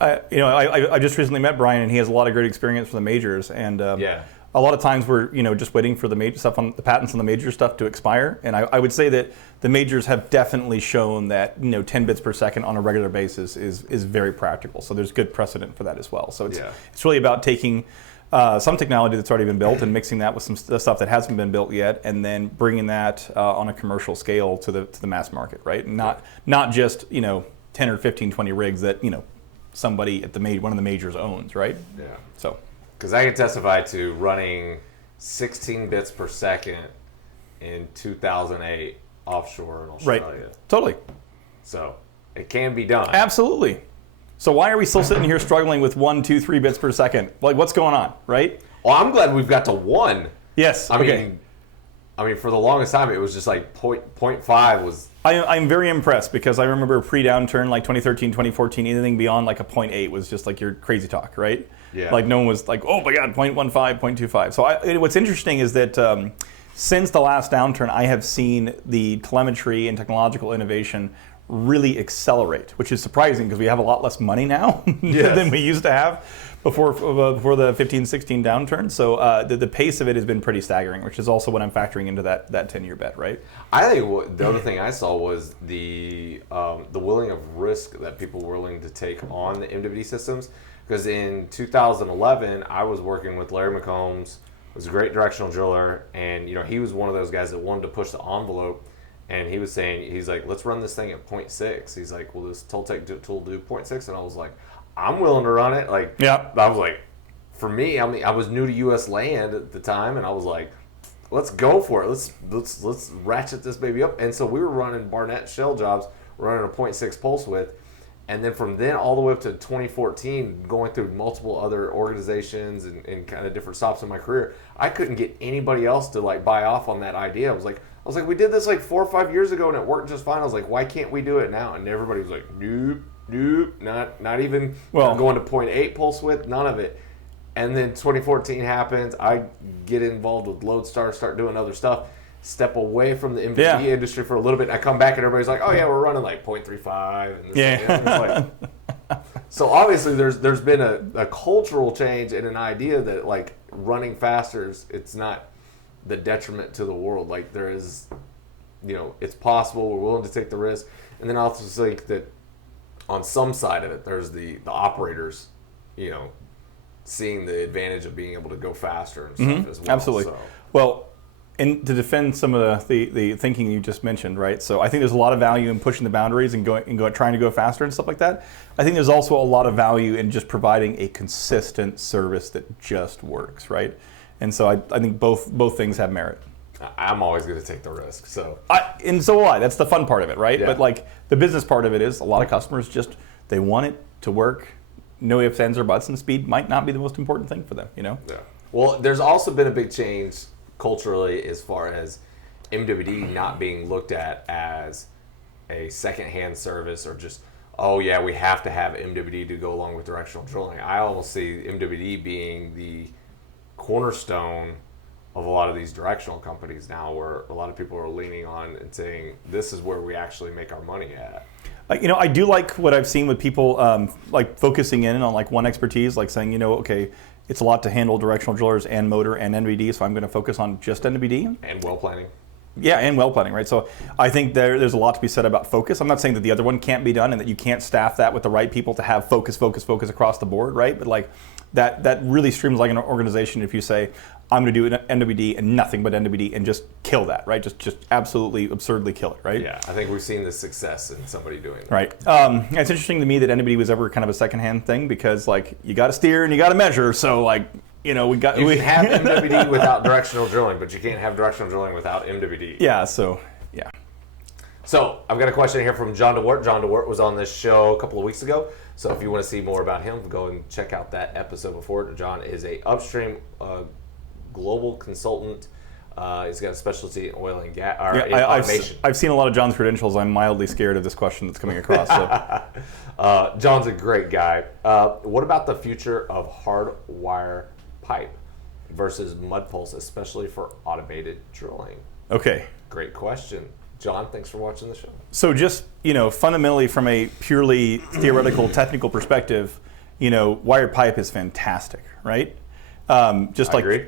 I just recently met Brian, and he has a lot of great experience from the majors, and a lot of times we're just waiting for the major stuff, on the patents on the major stuff to expire. And I would say that the majors have definitely shown that 10 bits per second on a regular basis is very practical. So there's good precedent for that as well. So it's really about taking some technology that's already been built and mixing that with some stuff that hasn't been built yet, and then bringing that on a commercial scale to the mass market, right? And not just 10 or 15, 20 rigs that somebody at one of the majors owns, right? Yeah. So. Because I can testify to running 16 bits per second in 2008 offshore in Australia. Right. Totally. So it can be done. Absolutely. So why are we still sitting here struggling with 1, 2, 3 bits per second? Like, what's going on, right? Well, I'm glad we've got to 1. Yes. I mean, for the longest time, it was just like 0.5 was. I'm very impressed, because I remember pre-downturn, like 2013, 2014, anything beyond like a 0.8 was just like your crazy talk, right? Yeah. Like no one was like, oh my God, 0.15, 0.25. So what's interesting is that since the last downturn, I have seen the telemetry and technological innovation really accelerate, which is surprising because we have a lot less money now than we used to have before the 15-16 downturn. So the pace of it has been pretty staggering, which is also what I'm factoring into that 10-year bet, right? I think the other thing I saw was the willing of risk that people were willing to take on the MWD systems. Because in 2011, I was working with Larry McCombs, who's a great directional driller, and he was one of those guys that wanted to push the envelope. And he was saying, he's like, let's run this thing at 0.6. He's like, will this Toltec tool do 0.6? And I was like, I'm willing to run it. Like, yeah. I was like, for me, I mean, I was new to U.S. land at the time, and I was like, let's go for it. Let's ratchet this baby up. And so we were running Barnett shell jobs, running a 0.6 pulse width. And then from then all the way up to 2014, going through multiple other organizations and kind of different stops in my career, I couldn't get anybody else to like buy off on that idea. I was like, I was like, we did this like 4 or 5 years ago and it worked just fine. I was like, why can't we do it now? And everybody was like, nope, not even going to 0.8 pulse width, none of it. And then 2014 happens. I get involved with Lodestar, start doing other stuff, step away from the MVD industry for a little bit. And I come back and everybody's like, oh yeah, we're running like 0.35. And this so obviously there's been a cultural change and an idea that like running faster it's not the detriment to the world. Like there is, it's possible. We're willing to take the risk. And then I also think that on some side of it, there's the operators, seeing the advantage of being able to go faster and stuff as well. Absolutely. So. Well, and to defend some of the thinking you just mentioned, right? So I think there's a lot of value in pushing the boundaries and trying to go faster and stuff like that. I think there's also a lot of value in just providing a consistent service that just works, right? And so I think both things have merit. I'm always going to take the risk. And so will I. That's the fun part of it, right? Yeah. But like the business part of it is a lot of customers they want it to work. No ifs, ands, or buts, and speed might not be the most important thing for them, Yeah. Well, there's also been a big change culturally as far as MWD not being looked at as a secondhand service or just, oh yeah, we have to have MWD to go along with directional drilling. I almost see MWD being the cornerstone of a lot of these directional companies now, where a lot of people are leaning on and saying this is where we actually make our money at. I do like what I've seen with people like focusing in on like one expertise, like saying, okay, it's a lot to handle directional drillers and motor and NVD, so I'm going to focus on just NVD. And well planning. Yeah, and well planning, right? So I think there's a lot to be said about focus. I'm not saying that the other one can't be done and that you can't staff that with the right people to have focus across the board, right? But like that really streams like an organization if you say, I'm going to do an NWD and nothing but NWD and just kill that, right? Just absolutely absurdly kill it, right? Yeah, I think we've seen the success in somebody doing that. Right. It's interesting to me that NWD was ever kind of a secondhand thing because like you got to steer and you got to measure. So like, we can have MWD without directional drilling, but you can't have directional drilling without MWD. Yeah. So yeah. So I've got a question here from John DeWart. John DeWart was on this show a couple of weeks ago. So if you want to see more about him, go and check out that episode before. John is a upstream global consultant. He's got a specialty in oil and gas, automation. I've seen a lot of John's credentials. I'm mildly scared of this question that's coming across. So. John's a great guy. What about the future of hard wire pipe versus mud pulse, especially for automated drilling? Okay. Great question. John, thanks for watching the show. So just, fundamentally from a purely theoretical, technical perspective, wired pipe is fantastic, right? I agree.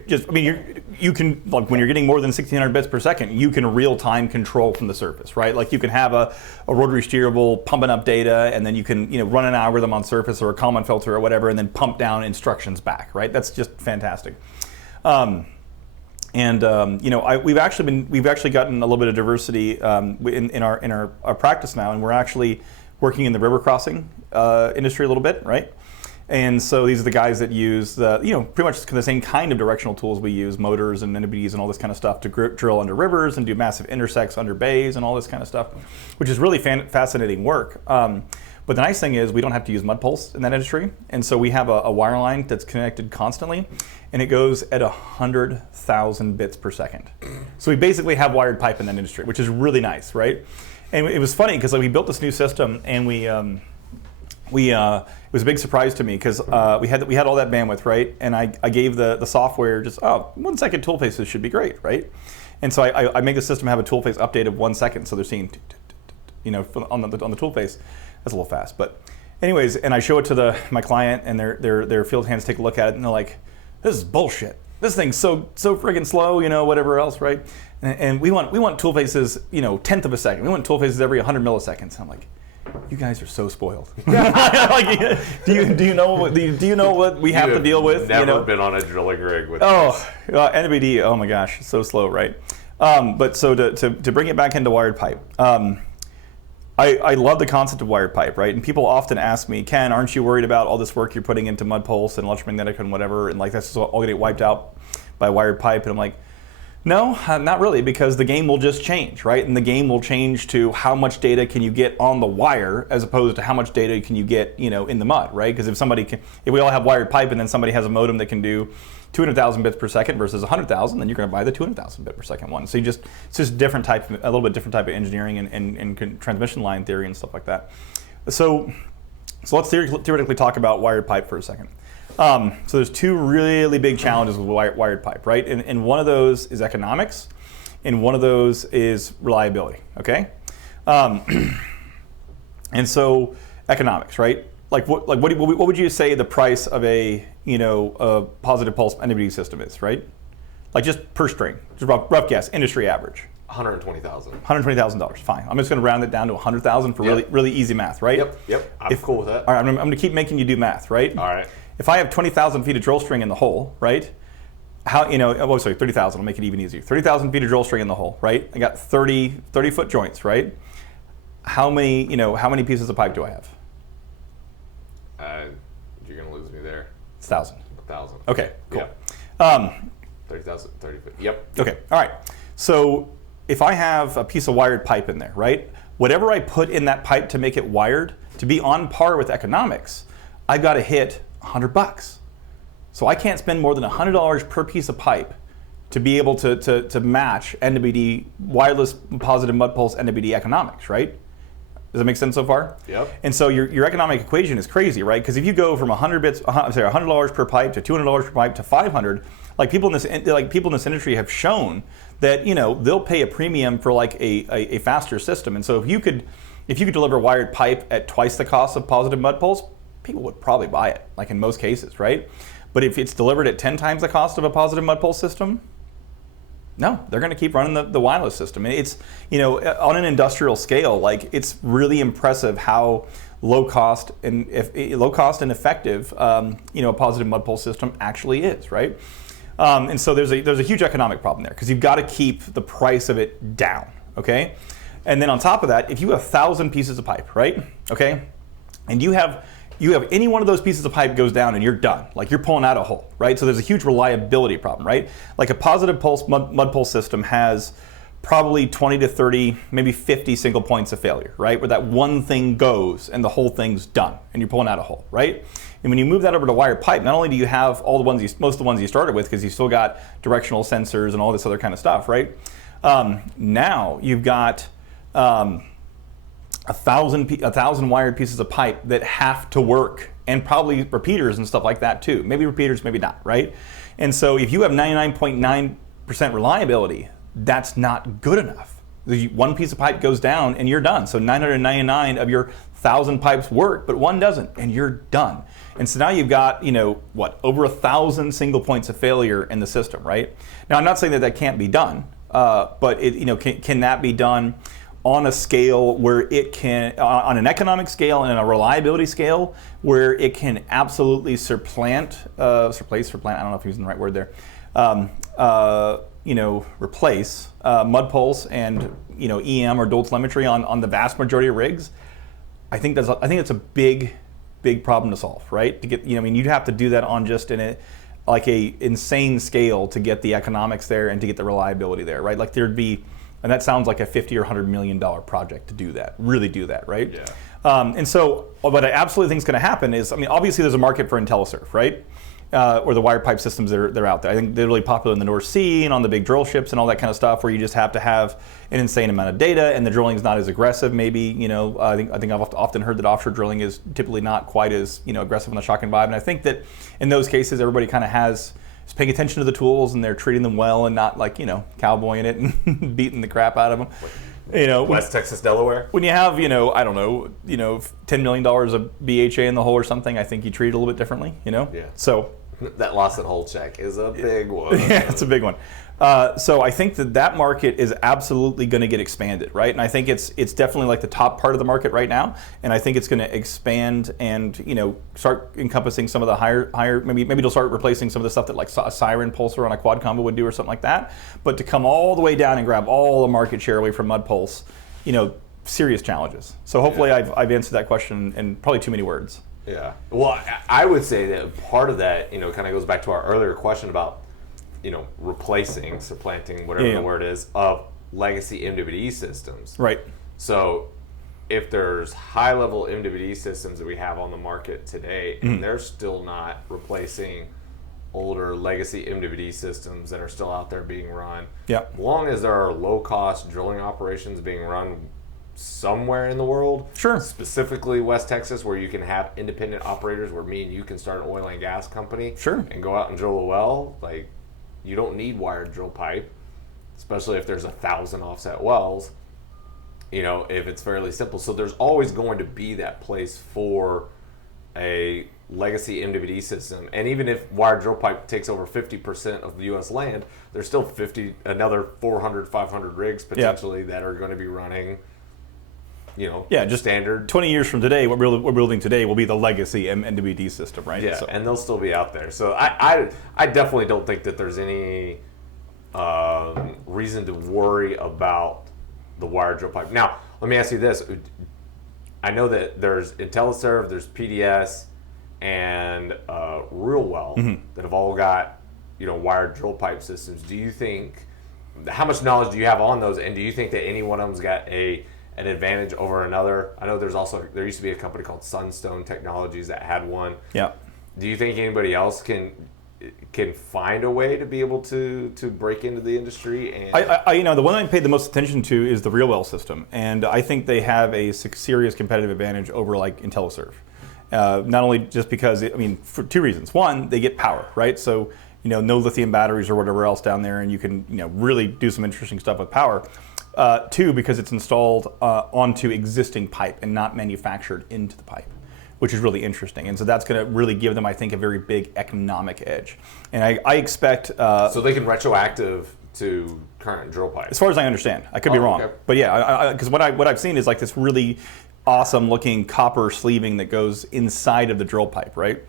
You can, like when you're getting more than 1600 bits per second, you can real-time control from the surface, right? Like you can have a rotary steerable pumping up data, and then you can, run an algorithm on surface or a Kalman filter or whatever, and then pump down instructions back, right? That's just fantastic. We've actually gotten a little bit of diversity in our practice now, and we're actually working in the river crossing industry a little bit, right? And so these are the guys that use pretty much the same kind of directional tools we use, motors and NWDs and all this kind of stuff to drill under rivers and do massive intersects under bays and all this kind of stuff, which is really fascinating work. But the nice thing is we don't have to use mud pulse in that industry. And so we have a wire line that's connected constantly, and it goes at 100,000 bits per second. So we basically have wired pipe in that industry, which is really nice, right? And it was funny because we built this new system, and it was a big surprise to me because we had all that bandwidth, right? And I gave the software just 1 second tool faces should be great, right? And so I make the system have a tool face update of 1 second, so they're seeing on the tool face. That's a little fast, but anyways, and I show it to my client, and their field hands take a look at it, and they're like, "This is bullshit. This thing's so friggin' slow, whatever else, right?" And we want tool faces, 1/10 of a second. We want tool faces every 100 milliseconds. And I'm like, you guys are so spoiled. Like, do you know what we have to deal with? Never been on a drilling rig with. NVD. Oh my gosh, so slow, right? But so to bring it back into wired pipe, I love the concept of wired pipe, right? And people often ask me, Ken, aren't you worried about all this work you're putting into mud pulse and electromagnetic and whatever, and like that's all going to get wiped out by wired pipe? And I'm like, No, not really, because the game will just change, right? And the game will change to how much data can you get on the wire as opposed to how much data can you get, in the mud, right? Because if we all have wired pipe and then somebody has a modem that can do 200,000 bits per second versus 100,000, then you're going to buy the 200,000 bit per second one. So it's just a little bit different type of engineering and transmission line theory and stuff like that. So let's theoretically talk about wired pipe for a second. So there's two really big challenges with wired pipe, right? And one of those is economics, and one of those is reliability. Okay, and so economics, right? What would you say the price of a positive pulse NWD system is, right? Like just per string, just rough guess, industry average. $120,000. $120,000. Fine. I'm just going to round it down to 100,000 for really easy math, right? Yep. I'm cool with that. All right. I'm going to keep making you do math, right? All right. If I have 20,000 feet of drill string in the hole, right? 30,000. I'll make it even easier. 30,000 feet of drill string in the hole, right? I got 30 foot joints, right? How many pieces of pipe do I have? You're going to lose me there. It's 1,000. 1,000. Okay, cool. Yeah. 30,000, 30 feet. Yep. Okay, all right. So if I have a piece of wired pipe in there, right? Whatever I put in that pipe to make it wired, to be on par with economics, I've got to hit $100. So I can't spend more than $100 per piece of pipe to be able to match NWD wireless positive mud pulse NWD economics, right? Does that make sense so far? Yep. And so your economic equation is crazy, right? Because if you go from $100 per pipe to $200 per pipe to $500, people in this industry have shown that they'll pay a premium for like a faster system. And so if you could deliver wired pipe at twice the cost of positive mud pulse, people would probably buy it, like in most cases, right? But if it's delivered at 10 times the cost of a positive mud pulse system, no, they're going to keep running the wireless system. And it's, on an industrial scale, like it's really impressive how low cost and effective, a positive mud pulse system actually is, right? And so there's a huge economic problem there because you've got to keep the price of it down, okay? And then on top of that, if you have 1,000 pieces of pipe, right? Okay, and you have any one of those pieces of pipe goes down and you're done. Like you're pulling out a hole, right? So there's a huge reliability problem, right? Like a positive pulse mud pulse system has probably 20 to 30, maybe 50 single points of failure, right? Where that one thing goes and the whole thing's done and you're pulling out a hole, right? And when you move that over to wired pipe, not only do you have most of the ones you started with because you still got directional sensors and all this other kind of stuff, right? Now you've got 1,000 wired pieces of pipe that have to work, and probably repeaters and stuff like that too. Maybe repeaters, maybe not, right? And so if you have 99.9% reliability, that's not good enough. One piece of pipe goes down and you're done. So 999 of your 1,000 pipes work, but one doesn't, and you're done. And so now you've got, over 1,000 single points of failure in the system, right? Now I'm not saying that can't be done, but can that be done on a scale where it can, on an economic scale and a reliability scale, where it can absolutely replace, I don't know if I'm using the right word there, replace mud pulse and EM or dual telemetry on the vast majority of rigs. I think that's a big problem to solve, right? To get, you'd have to do that on just a insane scale to get the economics there and to get the reliability there, right? Like there'd be. And that sounds like a $50 or $100 million project to do that, really do that, right? Yeah. And so what I absolutely think is going to happen is, obviously there's a market for IntelliSurf, right? Or the wired pipe systems that are out there. I think they're really popular in the North Sea and on the big drill ships and all that kind of stuff where you just have to have an insane amount of data and the drilling is not as aggressive maybe. I think I've often heard that offshore drilling is typically not quite as aggressive on the shock and vibe. And I think that in those cases everybody kind of is paying attention to the tools and they're treating them well and not cowboying it and beating the crap out of them. West Texas, Delaware. When you have $10 million of BHA in the hole or something, I think you treat it a little bit differently. Yeah. So that loss at hole check is a big one. Yeah, it's a big one. So I think that market is absolutely going to get expanded, right? And I think it's definitely like the top part of the market right now, and I think it's going to expand and start encompassing some of the higher maybe it'll start replacing some of the stuff that like a siren pulsar on a quad combo would do or something like that. But to come all the way down and grab all the market share away from mud pulse, serious challenges. So hopefully I've answered that question in probably too many words. Yeah. Well, I would say that part of that, kind of goes back to our earlier question about, replacing, supplanting, whatever the word is, of legacy MWD systems. Right. So if there's high-level MWD systems that we have on the market today, and they're still not replacing older legacy MWD systems that are still out there being run, as long as there are low-cost drilling operations being run somewhere in the world, specifically West Texas, where you can have independent operators, where me and you can start an oil and gas company and go out and drill a well. Like, you don't need wired drill pipe, especially if there's 1,000 offset wells, if it's fairly simple. So there's always going to be that place for a legacy MWD system. And even if wired drill pipe takes over 50% of the U.S. land, there's still another 400, 500 rigs potentially that are going to be running, just standard. 20 years from today, what we're building today will be the legacy MWD system, right? Yeah, and they'll still be out there. So I definitely don't think that there's any reason to worry about the wired drill pipe. Now, let me ask you this. I know that there's IntelliServe, there's PDS, and RealWell that have all got, wired drill pipe systems. Do you think, how much knowledge do you have on those, and do you think that any one of them's got an advantage over another? I know there used to be a company called Sunstone Technologies that had one. Yeah. Do you think anybody else can find a way to be able to break into the industry? And the one I paid the most attention to is the RealWell system, and I think they have a serious competitive advantage over like IntelliServe. Not only just because, for two reasons. One, they get power, right? So, no lithium batteries or whatever else down there, and you can, really do some interesting stuff with power. Two, because it's installed onto existing pipe and not manufactured into the pipe, which is really interesting. And so that's going to really give them, I think, a very big economic edge. And I expect... so they can retroactive to current drill pipe? As far as I understand. I could be wrong. Okay. But yeah, because what I've seen is like this really awesome looking copper sleeving that goes inside of the drill pipe, right?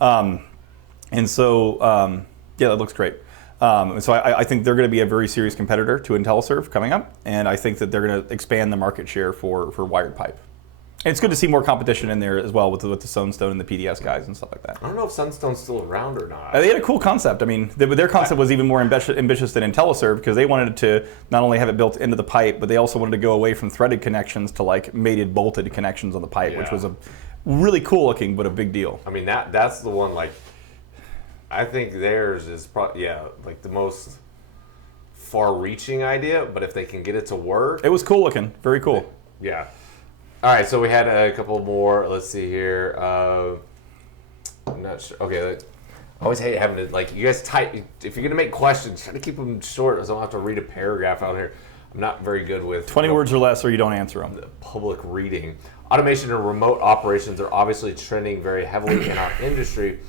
And so, that looks great. So I think they're going to be a very serious competitor to IntelliServe coming up, and I think that they're going to expand the market share for wired pipe. And it's good to see more competition in there as well with the Sunstone and the PDS guys and stuff like that. I don't know if Sunstone's still around or not. They had a cool concept. Their concept was even more ambitious than IntelliServe, because they wanted to not only have it built into the pipe, but they also wanted to go away from threaded connections to like mated bolted connections on the pipe, which was a really cool looking but a big deal. That's the one, like, I think theirs is probably like the most far-reaching idea, but if they can get it to work, it was cool looking, very cool. Yeah. All right, so we had a couple more. Let's see here. I'm not sure. Okay, I always hate having to, like, you guys type. If you're gonna make questions, try to keep them short, so I don't have to read a paragraph out here. I'm not very good with 20 words or less, or you don't answer them. The public reading. Automation and remote operations are obviously trending very heavily in our industry.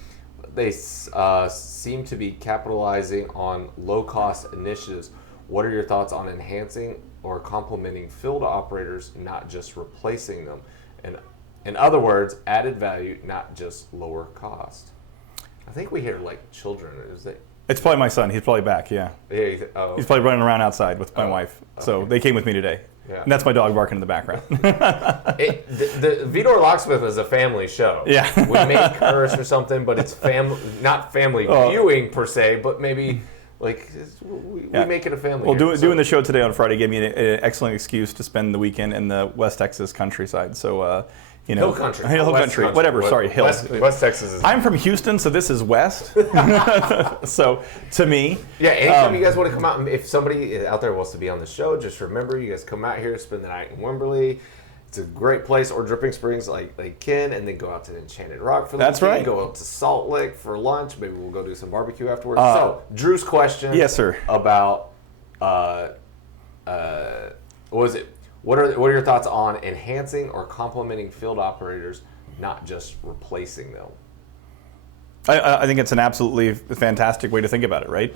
They seem to be capitalizing on low-cost initiatives. What are your thoughts on enhancing or complementing field operators, not just replacing them? And in other words, added value, not just lower cost. I think we hear like children. It's probably my son. He's probably back. Yeah. He's probably running around outside with my wife. Okay. So they came with me today. Yeah. And that's my dog barking in the background. The VDoor Locksmith is a family show. Yeah. We may curse or something, but it's not family viewing per se, but maybe like we make it a family. Well, doing the show today on Friday gave me an excellent excuse to spend the weekend in the West Texas countryside. So, Hill country. Hill country. Whatever. Sorry, Hill. West Texas. I'm from Houston, so this is West. So to me. Yeah. Anytime you guys want to come out, and if somebody out there wants to be on the show, just remember you guys come out here, spend the night in Wimberley. It's a great place, or Dripping Springs like Ken, and then go out to Enchanted Rock for the weekend. Right. Go up to Salt Lick for lunch. Maybe we'll go do some barbecue afterwards. So Drew's question. Yes, sir. About what was it? What are your thoughts on enhancing or complementing field operators, not just replacing them? I think it's an absolutely fantastic way to think about it, right?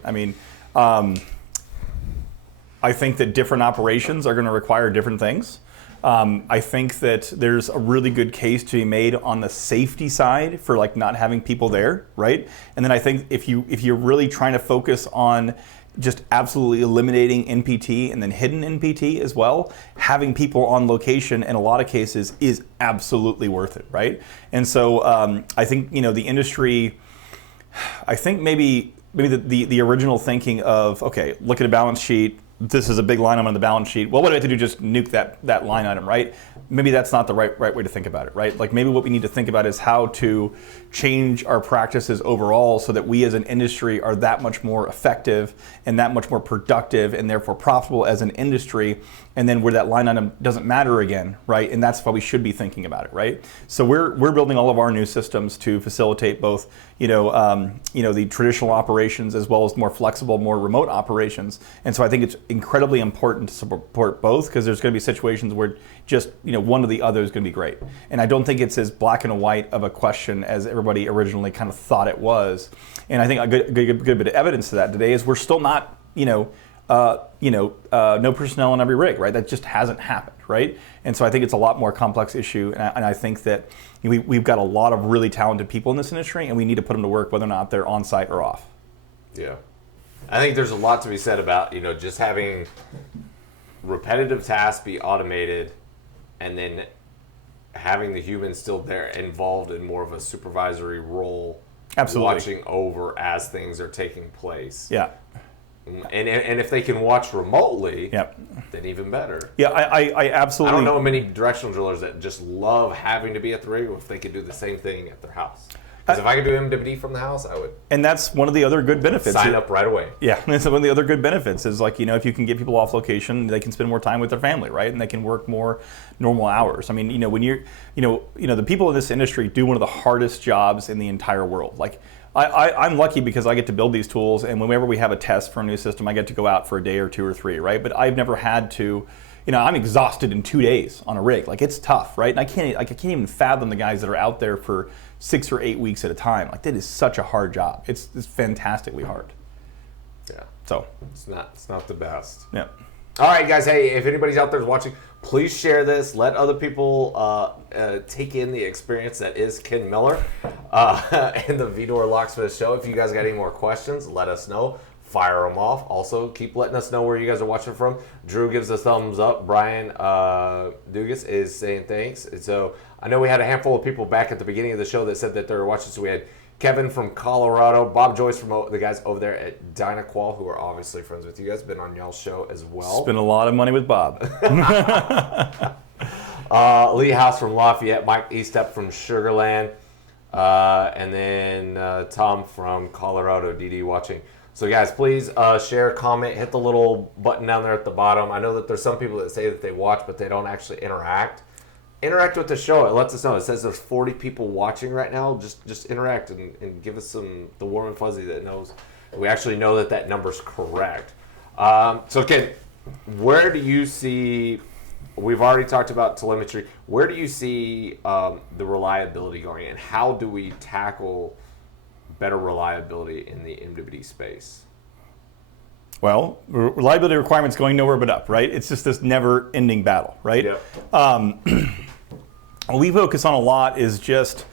I think that different operations are going to require different things. I think that there's a really good case to be made on the safety side for like not having people there, right? And then I think if you're really trying to focus on just absolutely eliminating NPT and then hidden NPT as well, having people on location in a lot of cases is absolutely worth it, right? And so I think the industry, I think maybe the original thinking of, okay, look at a balance sheet. This is a big line item on the balance sheet. Well, what do I have to do? Just nuke that line item, right? Maybe that's not the right way to think about it, right? Like maybe what we need to think about is how to change our practices overall so that we as an industry are that much more effective and that much more productive and therefore profitable as an industry. And then where that line item doesn't matter again, right? And that's why we should be thinking about it, right? So we're building all of our new systems to facilitate both, the traditional operations as well as more flexible, more remote operations. And so I think it's incredibly important to support both, because there's going to be situations where just one or the other is going to be great. And I don't think it's as black and white of a question as everybody originally kind of thought it was. And I think a good bit of evidence to that today is we're still not, no personnel on every rig, right? That just hasn't happened, right? And so I think it's a lot more complex issue, and I think that we've got a lot of really talented people in this industry, and we need to put them to work whether or not they're on site or off. Yeah. I think there's a lot to be said about, just having repetitive tasks be automated and then having the humans still there involved in more of a supervisory role. Absolutely. Watching over as things are taking place. Yeah. And if they can watch remotely, yep, then even better. Yeah, I absolutely. I don't know many directional drillers that just love having to be at the rig, or if they could do the same thing at their house. Because if I could do MWD from the house, I would. And that's one of the other good benefits. Sign up right away. Yeah, that's one of the other good benefits is if you can get people off location, they can spend more time with their family, right? And they can work more normal hours. I mean, when you're, the people in this industry do one of the hardest jobs in the entire world. Like, I'm lucky because I get to build these tools, and whenever we have a test for a new system, I get to go out for a day or two or three, right? But I've never had to, I'm exhausted in 2 days on a rig. Like, it's tough, right? And I can't even fathom the guys that are out there for 6 or 8 weeks at a time. Like, that is such a hard job. It's fantastically hard. Yeah. So it's not the best. Yeah. All right, guys. Hey, if anybody's out there watching, please share this. Let other people take in the experience that is Ken Miller and the VDoor Locksmith Show. If you guys got any more questions, let us know. Fire them off. Also, keep letting us know where you guys are watching from. Drew gives a thumbs up. Brian Dugas is saying thanks. And so I know we had a handful of people back at the beginning of the show that said that they were watching. So we had Kevin from Colorado, Bob Joyce from the guys over there at Dynaqual, who are obviously friends with you guys, been on y'all's show as well. Spent a lot of money with Bob. Lee House from Lafayette, Mike Eastep from Sugarland, and then Tom from Colorado, DD watching. So guys, please share, comment, hit the little button down there at the bottom. I know that there's some people that say that they watch, but they don't actually interact. Interact with the show. It lets us know. It says there's 40 people watching right now. Just interact and give us the warm and fuzzy that knows. We actually know that number's correct. So Ken, where do you see, we've already talked about telemetry, where do you see the reliability going, and how do we tackle better reliability in the MWD space? Well, reliability requirements going nowhere but up, right? It's just this never-ending battle, right? Yep. What we focus on a lot is just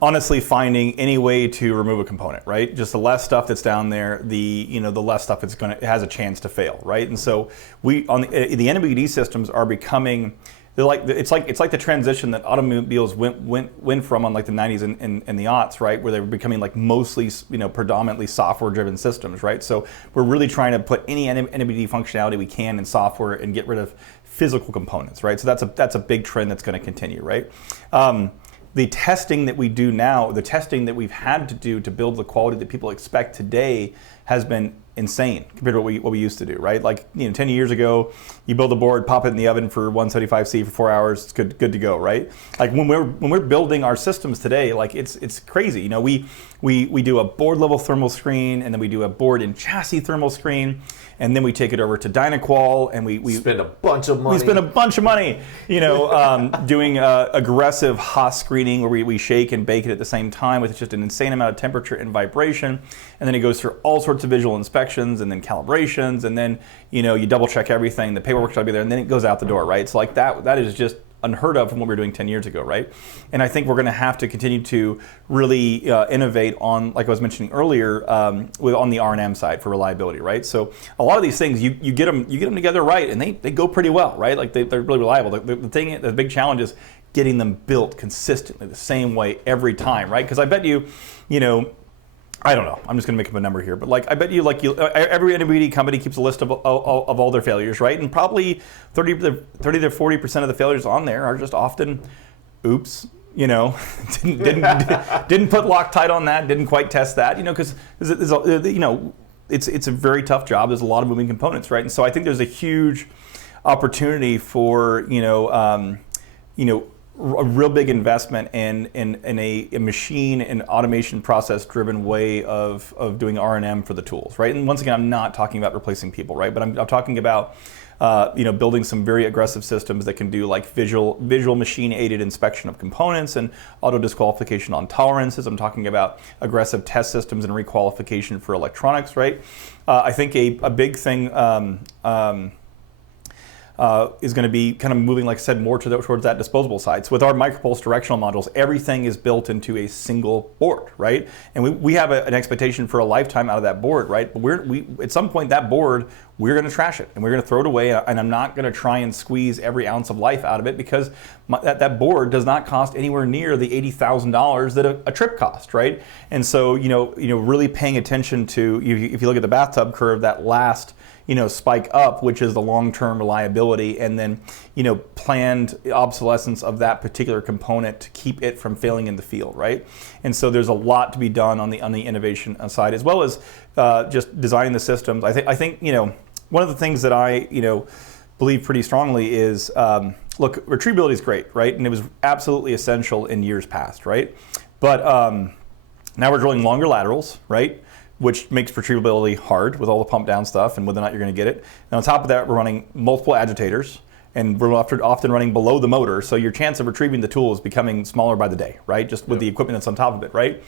honestly finding any way to remove a component, right? Just the less stuff that's down there, the less stuff it has a chance to fail, right? And so the NWD systems are becoming, it's like the transition that automobiles went from on like the 90s and the aughts, right? Where they were becoming like mostly, predominantly software-driven systems, right? So we're really trying to put any NWD functionality we can in software and get rid of physical components, right? So that's a big trend that's going to continue, right? The testing that we do now, the testing that we've had to do to build the quality that people expect today has been insane compared to what we used to do, right? Like 10 years ago, you build a board, pop it in the oven for 175C for 4 hours, it's good to go, right? Like when we're building our systems today, like it's crazy. We do a board level thermal screen, and then we do a board and chassis thermal screen, and then we take it over to Dynaqual, and we spend a bunch of money. We spend a bunch of money, doing aggressive Haas screening where we shake and bake it at the same time with just an insane amount of temperature and vibration. And then it goes through all sorts of visual inspections and then calibrations, and then you double check everything. The paperwork's got to be there, and then it goes out the door, right? So like that is just unheard of from what we were doing 10 years ago, right? And I think we're going to have to continue to really innovate on, like I was mentioning earlier, on the R&M side for reliability, right? So a lot of these things, you get them together right, and they go pretty well, right? Like they're really reliable. The big challenge is getting them built consistently the same way every time, right? Because I bet I don't know. I'm just going to make up a number here, but like I bet you, every NBD company keeps a list of all their failures, right? And probably 30 to 40% of the failures on there are just often, oops, didn't put Loctite on that, didn't quite test that, because it's a very tough job. There's a lot of moving components, right? And so I think there's a huge opportunity for a real big investment in a machine and automation process driven way of doing R&M for the tools, right? And once again, I'm not talking about replacing people, right? But I'm talking about building some very aggressive systems that can do like visual machine aided inspection of components and auto disqualification on tolerances. I'm talking about aggressive test systems and requalification for electronics, right? I think a big thing is going to be kind of moving, like I said, more towards that disposable side. So with our micropulse directional modules, everything is built into a single board, right? And we have an expectation for a lifetime out of that board, right? But we at some point that board, we're going to trash it and we're going to throw it away. And I'm not going to try and squeeze every ounce of life out of it because that board does not cost anywhere near the $80,000 that a trip cost, right? And so really paying attention to, if you look at the bathtub curve, that last spike up, which is the long-term reliability, and then planned obsolescence of that particular component to keep it from failing in the field, right? And so there's a lot to be done on the innovation side, as well as just designing the systems. I think one of the things that I believe pretty strongly is look, retrievability is great, right? And it was absolutely essential in years past, right? But now we're drilling longer laterals, right? Which makes retrievability hard with all the pump down stuff and whether or not you're going to get it. And on top of that, we're running multiple agitators and we're often running below the motor. So your chance of retrieving the tool is becoming smaller by the day, right? Just with the equipment that's on top of it, right?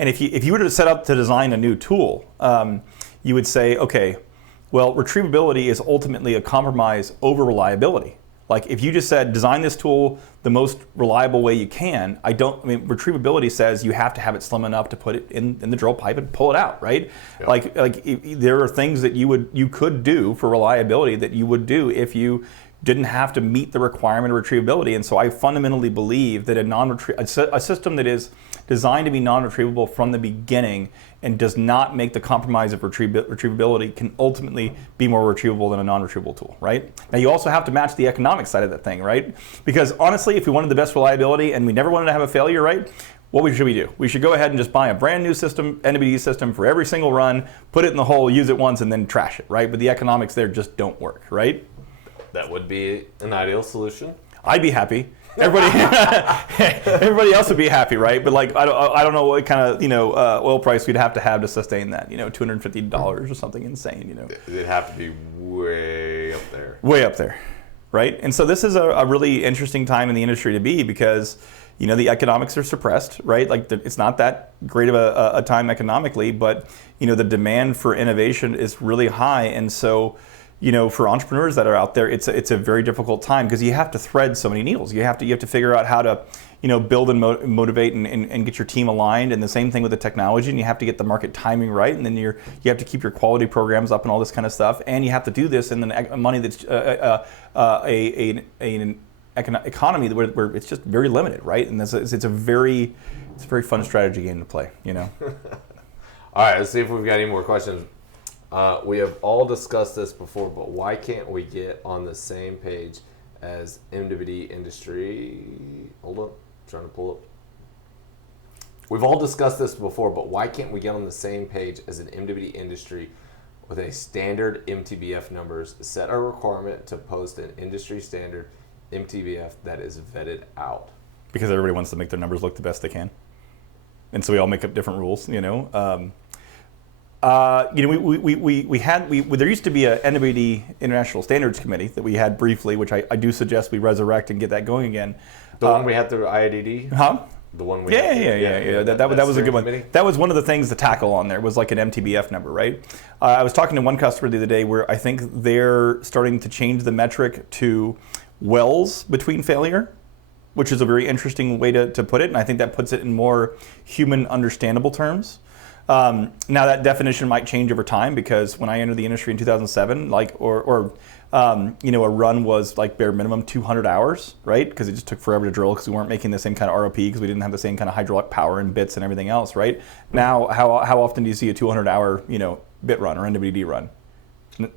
And if you were to set up to design a new tool, you would say, okay, well, retrievability is ultimately a compromise over reliability. Like if you just said, design this tool the most reliable way you can, retrievability says you have to have it slim enough to put it in the drill pipe and pull it out, right? Yeah. There are things that you could do for reliability that you would do if you didn't have to meet the requirement of retrievability. And so I fundamentally believe that a system that is designed to be non-retrievable from the beginning and does not make the compromise of retrievability can ultimately be more retrievable than a non-retrievable tool, right? Now you also have to match the economic side of that thing, right? Because honestly, if we wanted the best reliability and we never wanted to have a failure, right? What should we do? We should go ahead and just buy a brand new system, NBD system for every single run, put it in the hole, use it once, and then trash it, right? But the economics there just don't work, right? That would be an ideal solution. I'd be happy. Everybody else would be happy, right? But like, I don't know what kind of oil price we'd have to sustain that. $250 or something insane. It'd have to be way up there. Way up there, right? And so this is a really interesting time in the industry to be because the economics are suppressed, right? Like it's not that great of a time economically, but the demand for innovation is really high, and so. For entrepreneurs that are out there, it's a very difficult time because you have to thread so many needles. You have to figure out how to, build and motivate and get your team aligned. And the same thing with the technology. And you have to get the market timing right. And then you have to keep your quality programs up and all this kind of stuff. And you have to do this in the money that's an economy where it's just very limited, right? And it's a very fun strategy game to play. All right, let's see if we've got any more questions. We have all discussed this before, but why can't we get on the same page as MWD industry? Hold up, I'm trying to pull up. We've all discussed this before, but why can't we get on the same page as an MWD industry with a standard MTBF numbers, set a requirement to post an industry standard MTBF that is vetted out? Because everybody wants to make their numbers look the best they can. And so we all make up different rules, there used to be a NWD International Standards Committee that we had briefly, which I do suggest we resurrect and get that going again. The one we had through IADD? Huh? The one we Yeah. That was a good one. Committee? That was one of the things to tackle on there was like an MTBF number, right? I was talking to one customer the other day where I think they're starting to change the metric to wells between failure, which is a very interesting way to put it, and I think that puts it in more human understandable terms. Now that definition might change over time because when I entered the industry in 2007, a run was like bare minimum 200 hours, right? Because it just took forever to drill because we weren't making the same kind of ROP because we didn't have the same kind of hydraulic power and bits and everything else, right? Now, how often do you see a 200-hour, bit run or NWD run?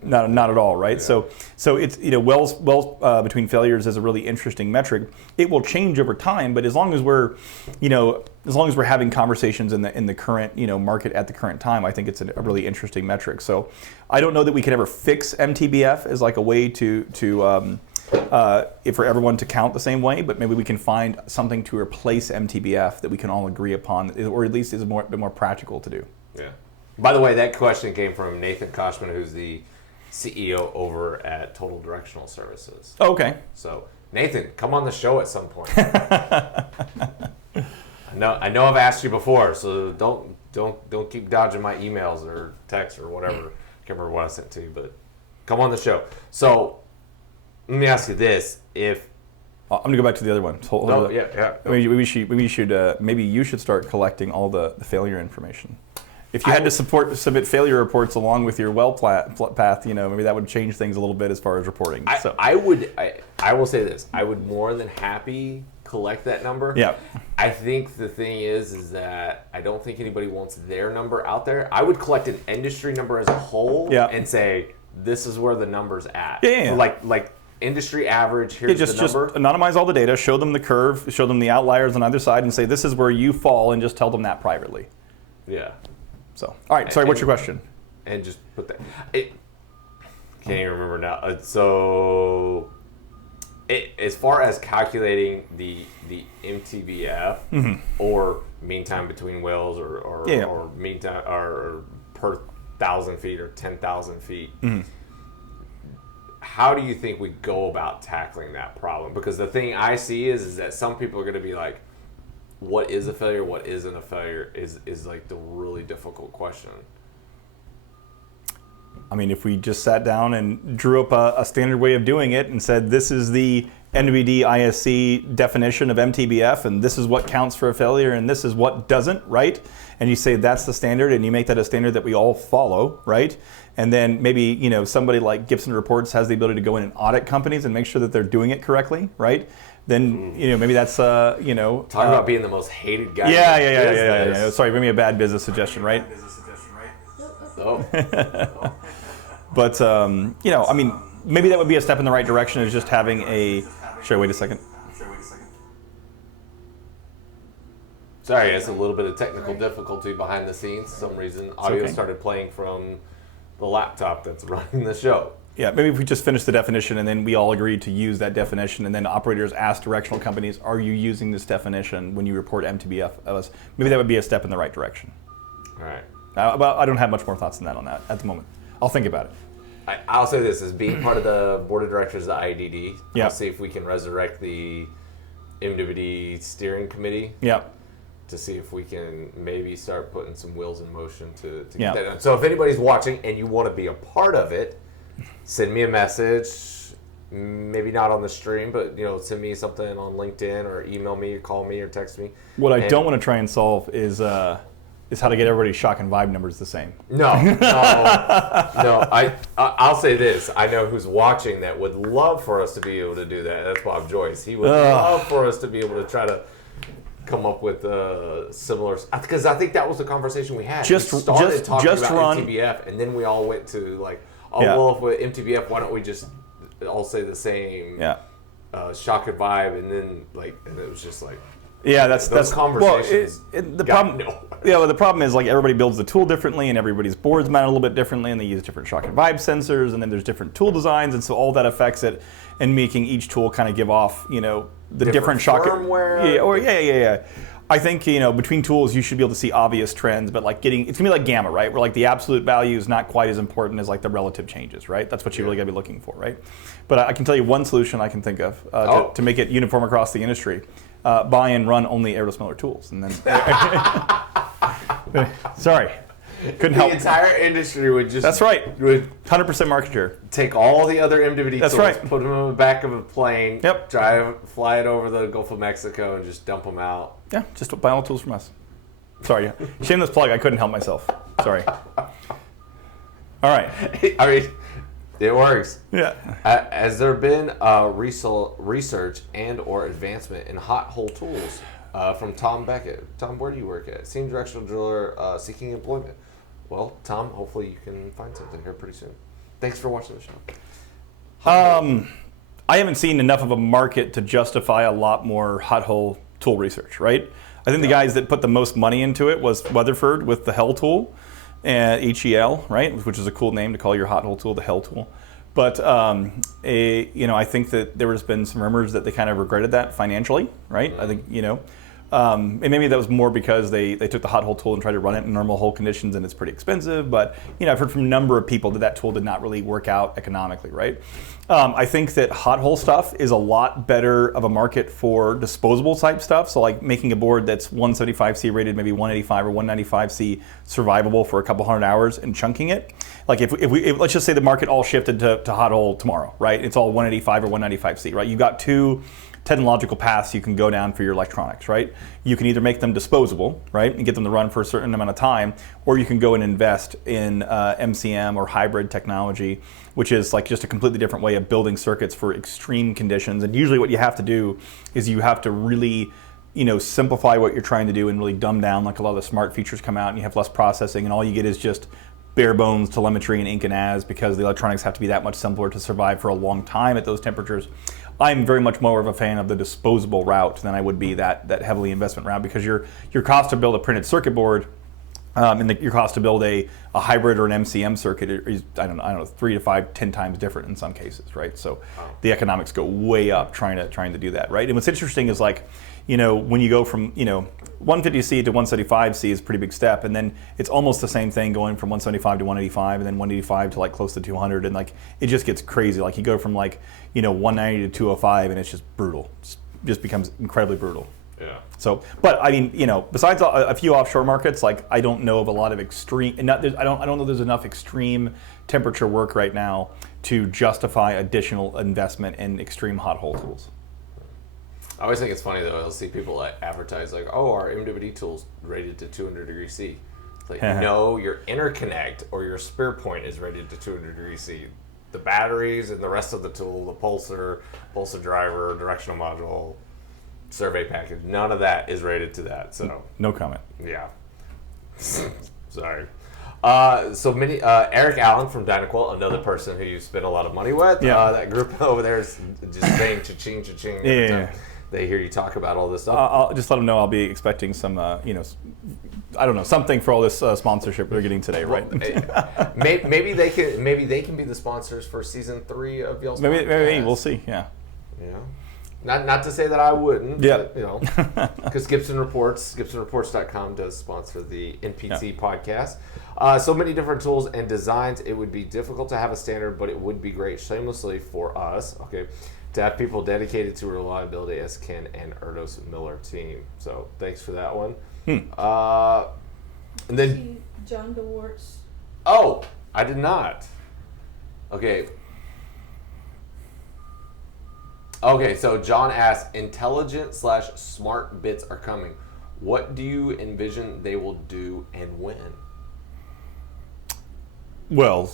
Not at all, right? Yeah. So it's wells between failures is a really interesting metric. It will change over time, but as long as we're having conversations in the current market at the current time, I think it's a really interesting metric. So I don't know that we could ever fix MTBF as like a way to for everyone to count the same way, but maybe we can find something to replace MTBF that we can all agree upon, or at least is a bit more practical to do. Yeah. By the way, that question came from Nathan Koshman, who's the CEO over at Total Directional Services. Okay. So, Nathan, come on the show at some point. I know I've asked you before, so don't keep dodging my emails or texts or whatever. I can't remember what I sent to you, but come on the show. So, let me ask you this: if I'm gonna go back to the other one. Yeah. Maybe you should start collecting all the failure information. If you had to submit failure reports along with your well path, maybe that would change things a little bit as far as reporting. I will say this: I would more than happy collect that number. Yeah. I think the thing is that I don't think anybody wants their number out there. I would collect an industry number as a whole and say this is where the number's at. Yeah. Like industry average. Here's the number. Just anonymize all the data, show them the curve, show them the outliers on either side, and say this is where you fall, and just tell them that privately. Yeah. So, all right. Sorry, what's your question? And just put that. Can't even remember now. As far as calculating the MTBF or mean time between wells or mean time or per 1,000 feet or 10,000 feet, how do you think we go about tackling that problem? Because the thing I see is that some people are going to be like, what is a failure, what isn't a failure is like the really difficult question. I mean, if we just sat down and drew up a standard way of doing it and said, this is the NWD ISC definition of MTBF, and this is what counts for a failure, and this is what doesn't, right? And you say that's the standard, and you make that a standard that we all follow, right? And then maybe, somebody like Gibson Reports has the ability to go in and audit companies and make sure that they're doing it correctly, right? Then maybe that's talk about being the most hated guy. Yeah. Sorry, maybe a bad business suggestion, right? Oh. But I mean, maybe that would be a step in the right direction. Is just having a. Should I wait a second? Sorry, it's a little bit of technical difficulty behind the scenes. For some reason, audio started playing from the laptop that's running the show. Yeah, maybe if we just finish the definition and then we all agree to use that definition, and then operators ask directional companies, are you using this definition when you report MTBF of us? Maybe that would be a step in the right direction. All right. I don't have much more thoughts than that on that at the moment. I'll think about it. I'll say this, as being part of the board of directors of the IDD, Yeah. I'll see if we can resurrect the MWD steering committee. Yeah. To see if we can maybe start putting some wheels in motion to get Yeah. that done. So if anybody's watching and you want to be a part of it, send me a message. Maybe not on the stream, but send me something on LinkedIn or email me or call me or text me. What I don't want to try and solve is how to get everybody's shock and vibe numbers the same. No. I'll say this. I know who's watching that would love for us to be able to do that. That's Bob Joyce. He would love for us to be able to try to come up with similar, because I think that was the conversation we had. We started talking about MTBF, and then we all went to like, well, if with MTBF, why don't we just all say the same shock and vibe, and then and it was just like, that's conversations. The problem is like everybody builds the tool differently, and everybody's boards mount a little bit differently, and they use different shock and vibe sensors, and then there's different tool designs, and so all that affects it, and making each tool kind of give off, the different shock firmware. Yeah. I think between tools you should be able to see obvious trends, but it's gonna be like gamma, right? Where the absolute value is not quite as important as the relative changes, right? That's what you really gotta be looking for, right? But I can tell you one solution I can think of to make it uniform across the industry: buy and run only Erdos Miller tools, and then sorry. Couldn't help. The entire industry would just. That's right. Would 100% market share. take all the other MWD That's tools, right. put them in the back of a plane, Yep. fly it over the Gulf of Mexico, and just dump them out. Yeah, just buy all tools from us. Sorry, shameless plug. I couldn't help myself. Sorry. All right. I mean, It works. Yeah. Has there been research and or advancement in hot hole tools? From Tom Beckett. Tom, where do you work at? Senior directional driller seeking employment. Well, Tom, hopefully you can find something here pretty soon. Thanks for watching the show. I haven't seen enough of a market to justify a lot more hot hole tool research, right? I think the guys that put the most money into it was Weatherford with the Hell tool, and HEL, right, which is a cool name to call your hot hole tool, the Hell tool. But I think that there has been some rumors that they kind of regretted that financially, right? I think and maybe that was more because they took the hot hole tool and tried to run it in normal hole conditions, and it's pretty expensive. But I've heard from a number of people that tool did not really work out economically, right? I think that hot hole stuff is a lot better of a market for disposable type stuff. So like making a board that's 175C rated, maybe 185 or 195C survivable for a couple hundred hours and chunking it. Like if let's just say the market all shifted to hot hole tomorrow, right? It's all 185 or 195C, right? You've got two technological paths you can go down for your electronics, right? You can either make them disposable, right, and get them to run for a certain amount of time, or you can go and invest in MCM or hybrid technology, which is like just a completely different way of building circuits for extreme conditions. And usually what you have to do is you have to really simplify what you're trying to do and really dumb down, like a lot of the smart features come out and you have less processing, and all you get is just bare bones telemetry and ink and as, because the electronics have to be that much simpler to survive for a long time at those temperatures. I'm very much more of a fan of the disposable route than I would be that heavily investment route, because your cost to build a printed circuit board and your cost to build a hybrid or an MCM circuit is I don't know 3 to 5, 10 times different in some cases, right? So the economics go way up trying to do that, right? And what's interesting is like, when you go from 150C to 175C is a pretty big step, and then it's almost the same thing going from 175 to 185, and then 185 to like close to 200, and like it just gets crazy. Like you go from like 190 to 205, and it's just brutal. It just becomes incredibly brutal. Yeah. So, but I mean, besides a few offshore markets, like I don't know of a lot of extreme. I don't know there's enough extreme temperature work right now to justify additional investment in extreme hot hole tools. I always think it's funny though. I'll see people advertise like, "Oh, our MWD tool's rated to 200 degrees C." It's like, no, your interconnect or your spear point is rated to 200 degrees C. The batteries and the rest of the tool, the pulsar driver, directional module, survey package, none of that is rated to that. So no comment. Yeah. Sorry. So many. Eric Allen from Dynaquil, another person who you spend a lot of money with. Yeah. That group over there is just saying cha-ching, cha-ching. Yeah. They hear you talk about all this stuff. I'll just let them know I'll be expecting some, I don't know, something for all this sponsorship they're getting today, right? Maybe they can be the sponsors for season 3 of Y'all's Maybe we'll see. Yeah. Yeah. Not to say that I wouldn't. Yeah. But, because GibsonReports.com does sponsor the NPT podcast. So many different tools and designs. It would be difficult to have a standard, but it would be great, shamelessly for us. Okay. To have people dedicated to reliability as Ken and Erdos Miller team. So thanks for that one. And then John DeWart's. Oh, I did not. Okay. So John asks, intelligent/smart bits are coming. What do you envision they will do and when? Well,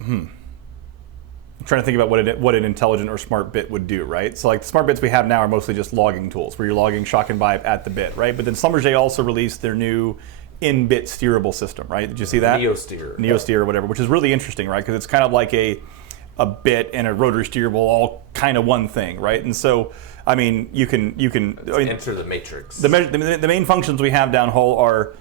I'm trying to think about what an intelligent or smart bit would do, right? So like the smart bits we have now are mostly just logging tools where you're logging shock and vibe at the bit, right? But then Schlumberger also released their new in-bit steerable system, right? Did you see that? NeoSteer or whatever, which is really interesting, right? Because it's kind of like a bit and a rotary steerable all kind of one thing, right? And so, I mean, you can enter the matrix. The main functions we have downhole are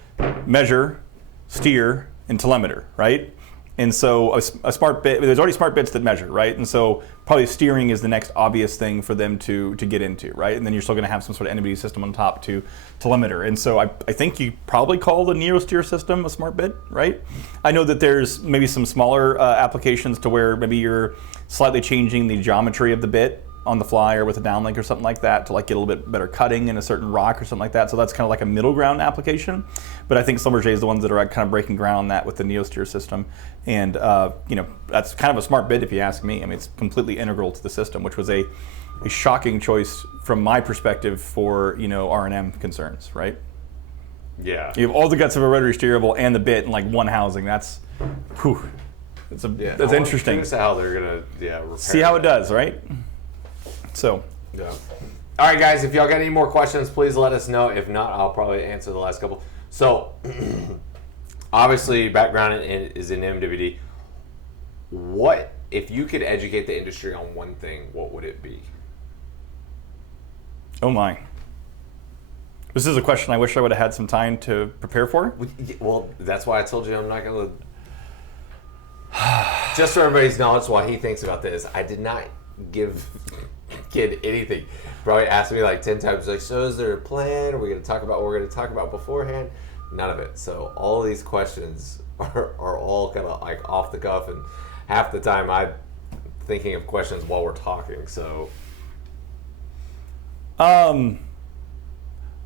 measure, steer, and telemeter, right? And so a smart bit, there's already smart bits that measure, right? And so probably steering is the next obvious thing for them to get into, right? And then you're still going to have some sort of NVD system on top to telemeter. And so I think you probably call the NeoSteer system a smart bit, right? I know that there's maybe some smaller applications to where maybe you're slightly changing the geometry of the bit on the fly or with a downlink or something like that to like get a little bit better cutting in a certain rock or something like that. So that's kind of like a middle ground application. But I think Schlumberger is the ones that are kind of breaking ground on that with the NeoSteer system. And that's kind of a smart bit if you ask me. I mean, it's completely integral to the system, which was a shocking choice from my perspective for R&M concerns, right? Yeah. You have all the guts of a rotary steerable and the bit in like one housing. That's That's interesting. Curious how they're gonna repair See how it does, right? So. Yeah. All right, guys. If y'all got any more questions, please let us know. If not, I'll probably answer the last couple. So, obviously, background is in MWD. What if you could educate the industry on one thing? What would it be? Oh my. This is a question I wish I would have had some time to prepare for. Well, that's why I told you I'm not going to. Just for everybody's knowledge, while he thinks about this, I did not give kid anything. Probably asked me like 10 times, like, so is there a plan? Are we going to talk about what we're going to talk about beforehand? None of it. So all of these questions are all kind of like off the cuff, and half the time I'm thinking of questions while we're talking. So.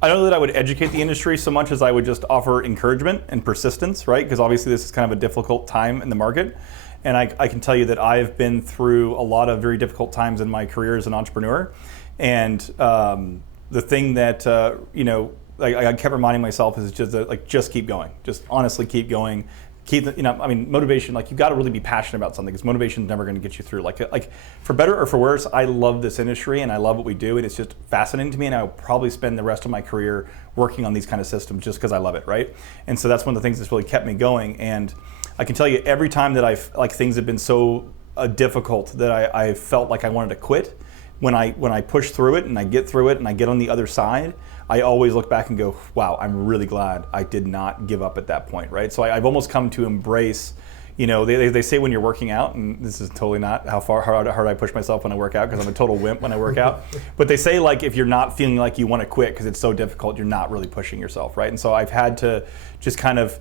I don't know that I would educate the industry so much as I would just offer encouragement and persistence, right? Because obviously this is kind of a difficult time in the market. And I can tell you that I've been through a lot of very difficult times in my career as an entrepreneur. And the thing that, I kept reminding myself is just that, just keep going. Just honestly keep going. Motivation, you got to really be passionate about something, because motivation is never going to get you through. Like for better or for worse, I love this industry and I love what we do, and it's just fascinating to me, and I'll probably spend the rest of my career working on these kind of systems just because I love it, right? And so that's one of the things that's really kept me going. And I can tell you, every time that things have been so difficult that I felt like I wanted to quit, when I push through it and I get through it and I get on the other side, I always look back and go, wow, I'm really glad I did not give up at that point, right? So I've almost come to embrace, they say when you're working out, and this is totally not how hard I push myself when I work out, because I'm a total wimp when I work out, but they say if you're not feeling like you want to quit because it's so difficult, you're not really pushing yourself, right? And so I've had to just kind of,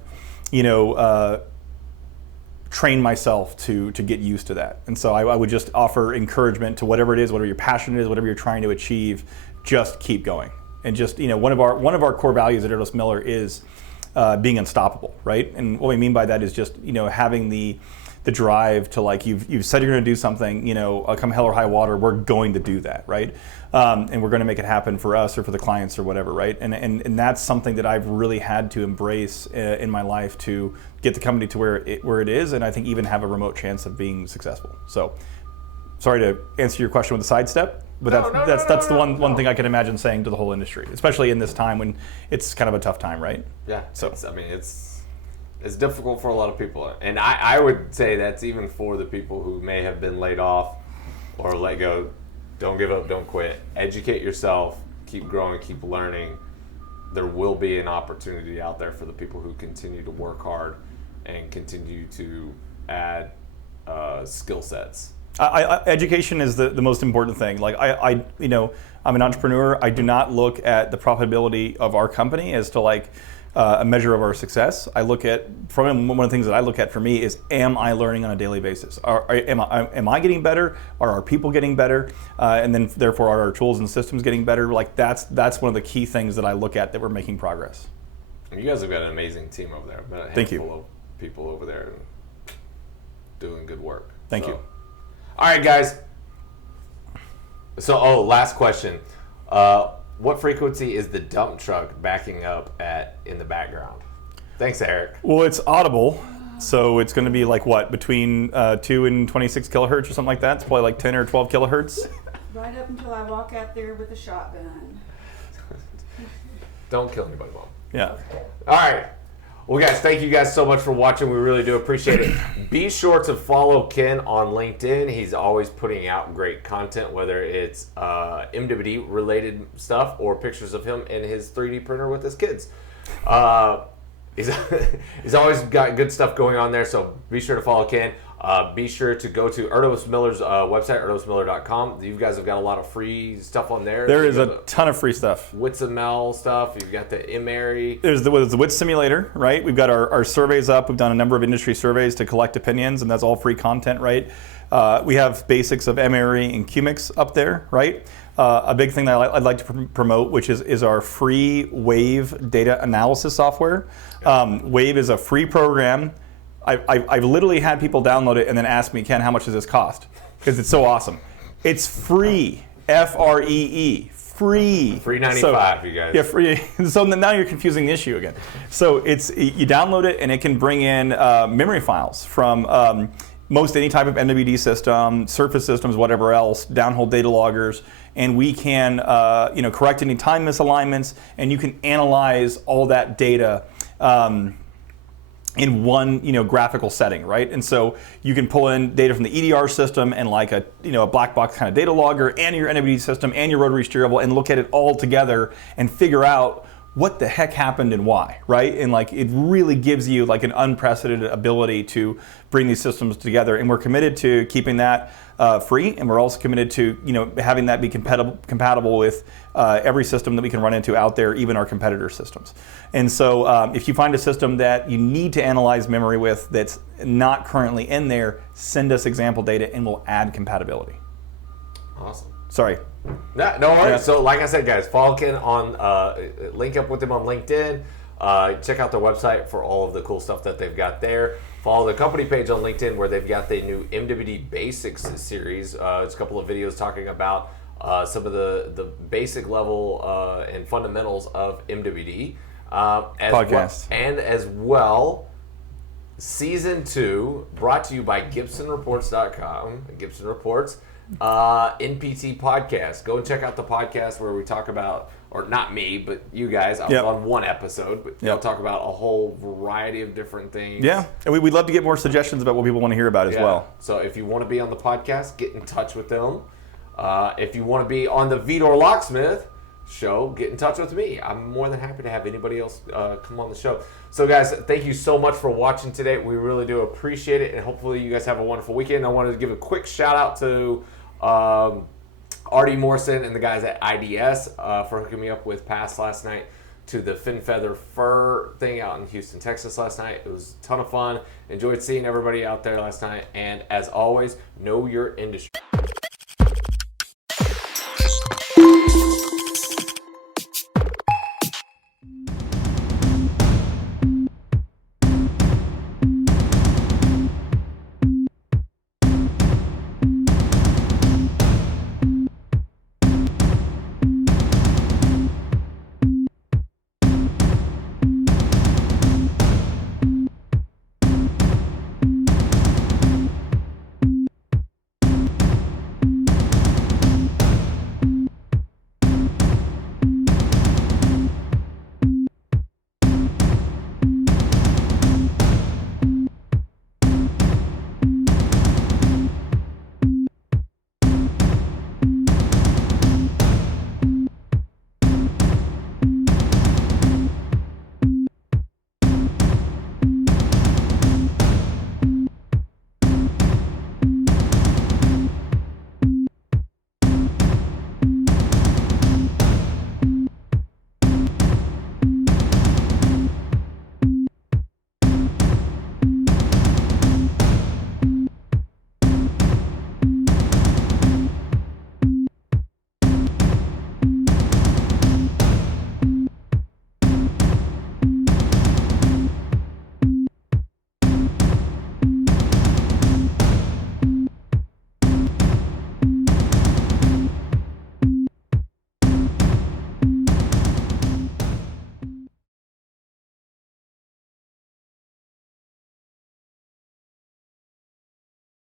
train myself to get used to that. And so I would just offer encouragement to whatever it is, whatever your passion is, whatever you're trying to achieve, just keep going. And just, one of our core values at Erdos Miller is being unstoppable, right? And what we mean by that is just, having the drive to you've said you're going to do something, come hell or high water, we're going to do that, right? And we're going to make it happen for us or for the clients or whatever, right? And that's something that I've really had to embrace in my life to get the company to where it is, and I think even have a remote chance of being successful. So, sorry to answer your question with a sidestep, but that's the one thing I can imagine saying to the whole industry, especially in this time when it's kind of a tough time, right? Yeah. So it's difficult for a lot of people, and I would say that's even for the people who may have been laid off or let go. Don't give up, don't quit. Educate yourself, keep growing, keep learning. There will be an opportunity out there for the people who continue to work hard and continue to add skill sets. Education is the most important thing. I'm an entrepreneur. I do not look at the profitability of our company as to a measure of our success. I look at, one of the things that I look at for me is, am I learning on a daily basis? Am I getting better? Are our people getting better? And then therefore are our tools and systems getting better? That's one of the key things that I look at, that we're making progress. You guys have got an amazing team over there. About a handful of people over there doing good work. Thank you. All right, guys. So, last question. What frequency is the dump truck backing up at in the background? Thanks, Eric. Well, it's audible, so it's going to be between 2 and 26 kilohertz or something like that. It's probably 10 or 12 kilohertz. Right up until I walk out there with a shotgun. Don't kill anybody, Mom. Yeah. All right. Well, guys, thank you guys so much for watching. We really do appreciate it. Be sure to follow Ken on LinkedIn. He's always putting out great content, whether it's MWD-related stuff or pictures of him in his 3D printer with his kids. He's always got good stuff going on there, so be sure to follow Ken. Be sure to go to Erdos Miller's website, erdosmiller.com. You guys have got a lot of free stuff on there. There is a ton of free stuff. WITSML stuff. You've got the MARI. There's the WITS simulator, right? We've got our surveys up. We've done a number of industry surveys to collect opinions, and that's all free content, right? We have basics of MARI and QMix up there, right? A big thing that I'd like to promote, which is our free Wave data analysis software. Wave is a free program. I've literally had people download it and then ask me, Ken, how much does this cost? Because it's so awesome. It's free, Free. Free 95, you guys. Yeah, free. So now you're confusing the issue again. So you download it and it can bring in memory files from most any type of MWD system, surface systems, whatever else, downhole data loggers, and we can correct any time misalignments, and you can analyze all that data in one graphical setting, right? And so you can pull in data from the EDR system and like a black box kind of data logger and your NWD system and your rotary steerable and look at it all together and figure out what the heck happened and why, right? And like it really gives you like an unprecedented ability to bring these systems together, and we're committed to keeping that free, and we're also committed to having that be compatible with every system that we can run into out there, even our competitor systems. And so if you find a system that you need to analyze memory with that's not currently in there, send us example data and we'll add compatibility. Awesome. Sorry. No worries. Yeah. So like I said, guys, follow Ken on, link up with them on LinkedIn. Check out their website for all of the cool stuff that they've got there. Follow the company page on LinkedIn where they've got the new MWD Basics series. It's a couple of videos talking about some of the basic level and fundamentals of MWD. Podcast. As well, Season 2, brought to you by GibsonReports.com, Gibson Reports, NPT Podcast. Go and check out the podcast where we talk about, or not me, but you guys. I was on one episode, but we'll talk about a whole variety of different things. Yeah, and we'd love to get more suggestions about what people want to hear about as well. So if you want to be on the podcast, get in touch with them. If you want to be on the VDoor Locksmith show, get in touch with me. I'm more than happy to have anybody else come on the show. So guys, thank you so much for watching today. We really do appreciate it, and hopefully you guys have a wonderful weekend. I wanted to give a quick shout out to Artie Morrison and the guys at IDS for hooking me up with Pass last night to the Fin Feather Fur thing out in Houston, Texas last night. It was a ton of fun. Enjoyed seeing everybody out there last night. And as always, know your industry.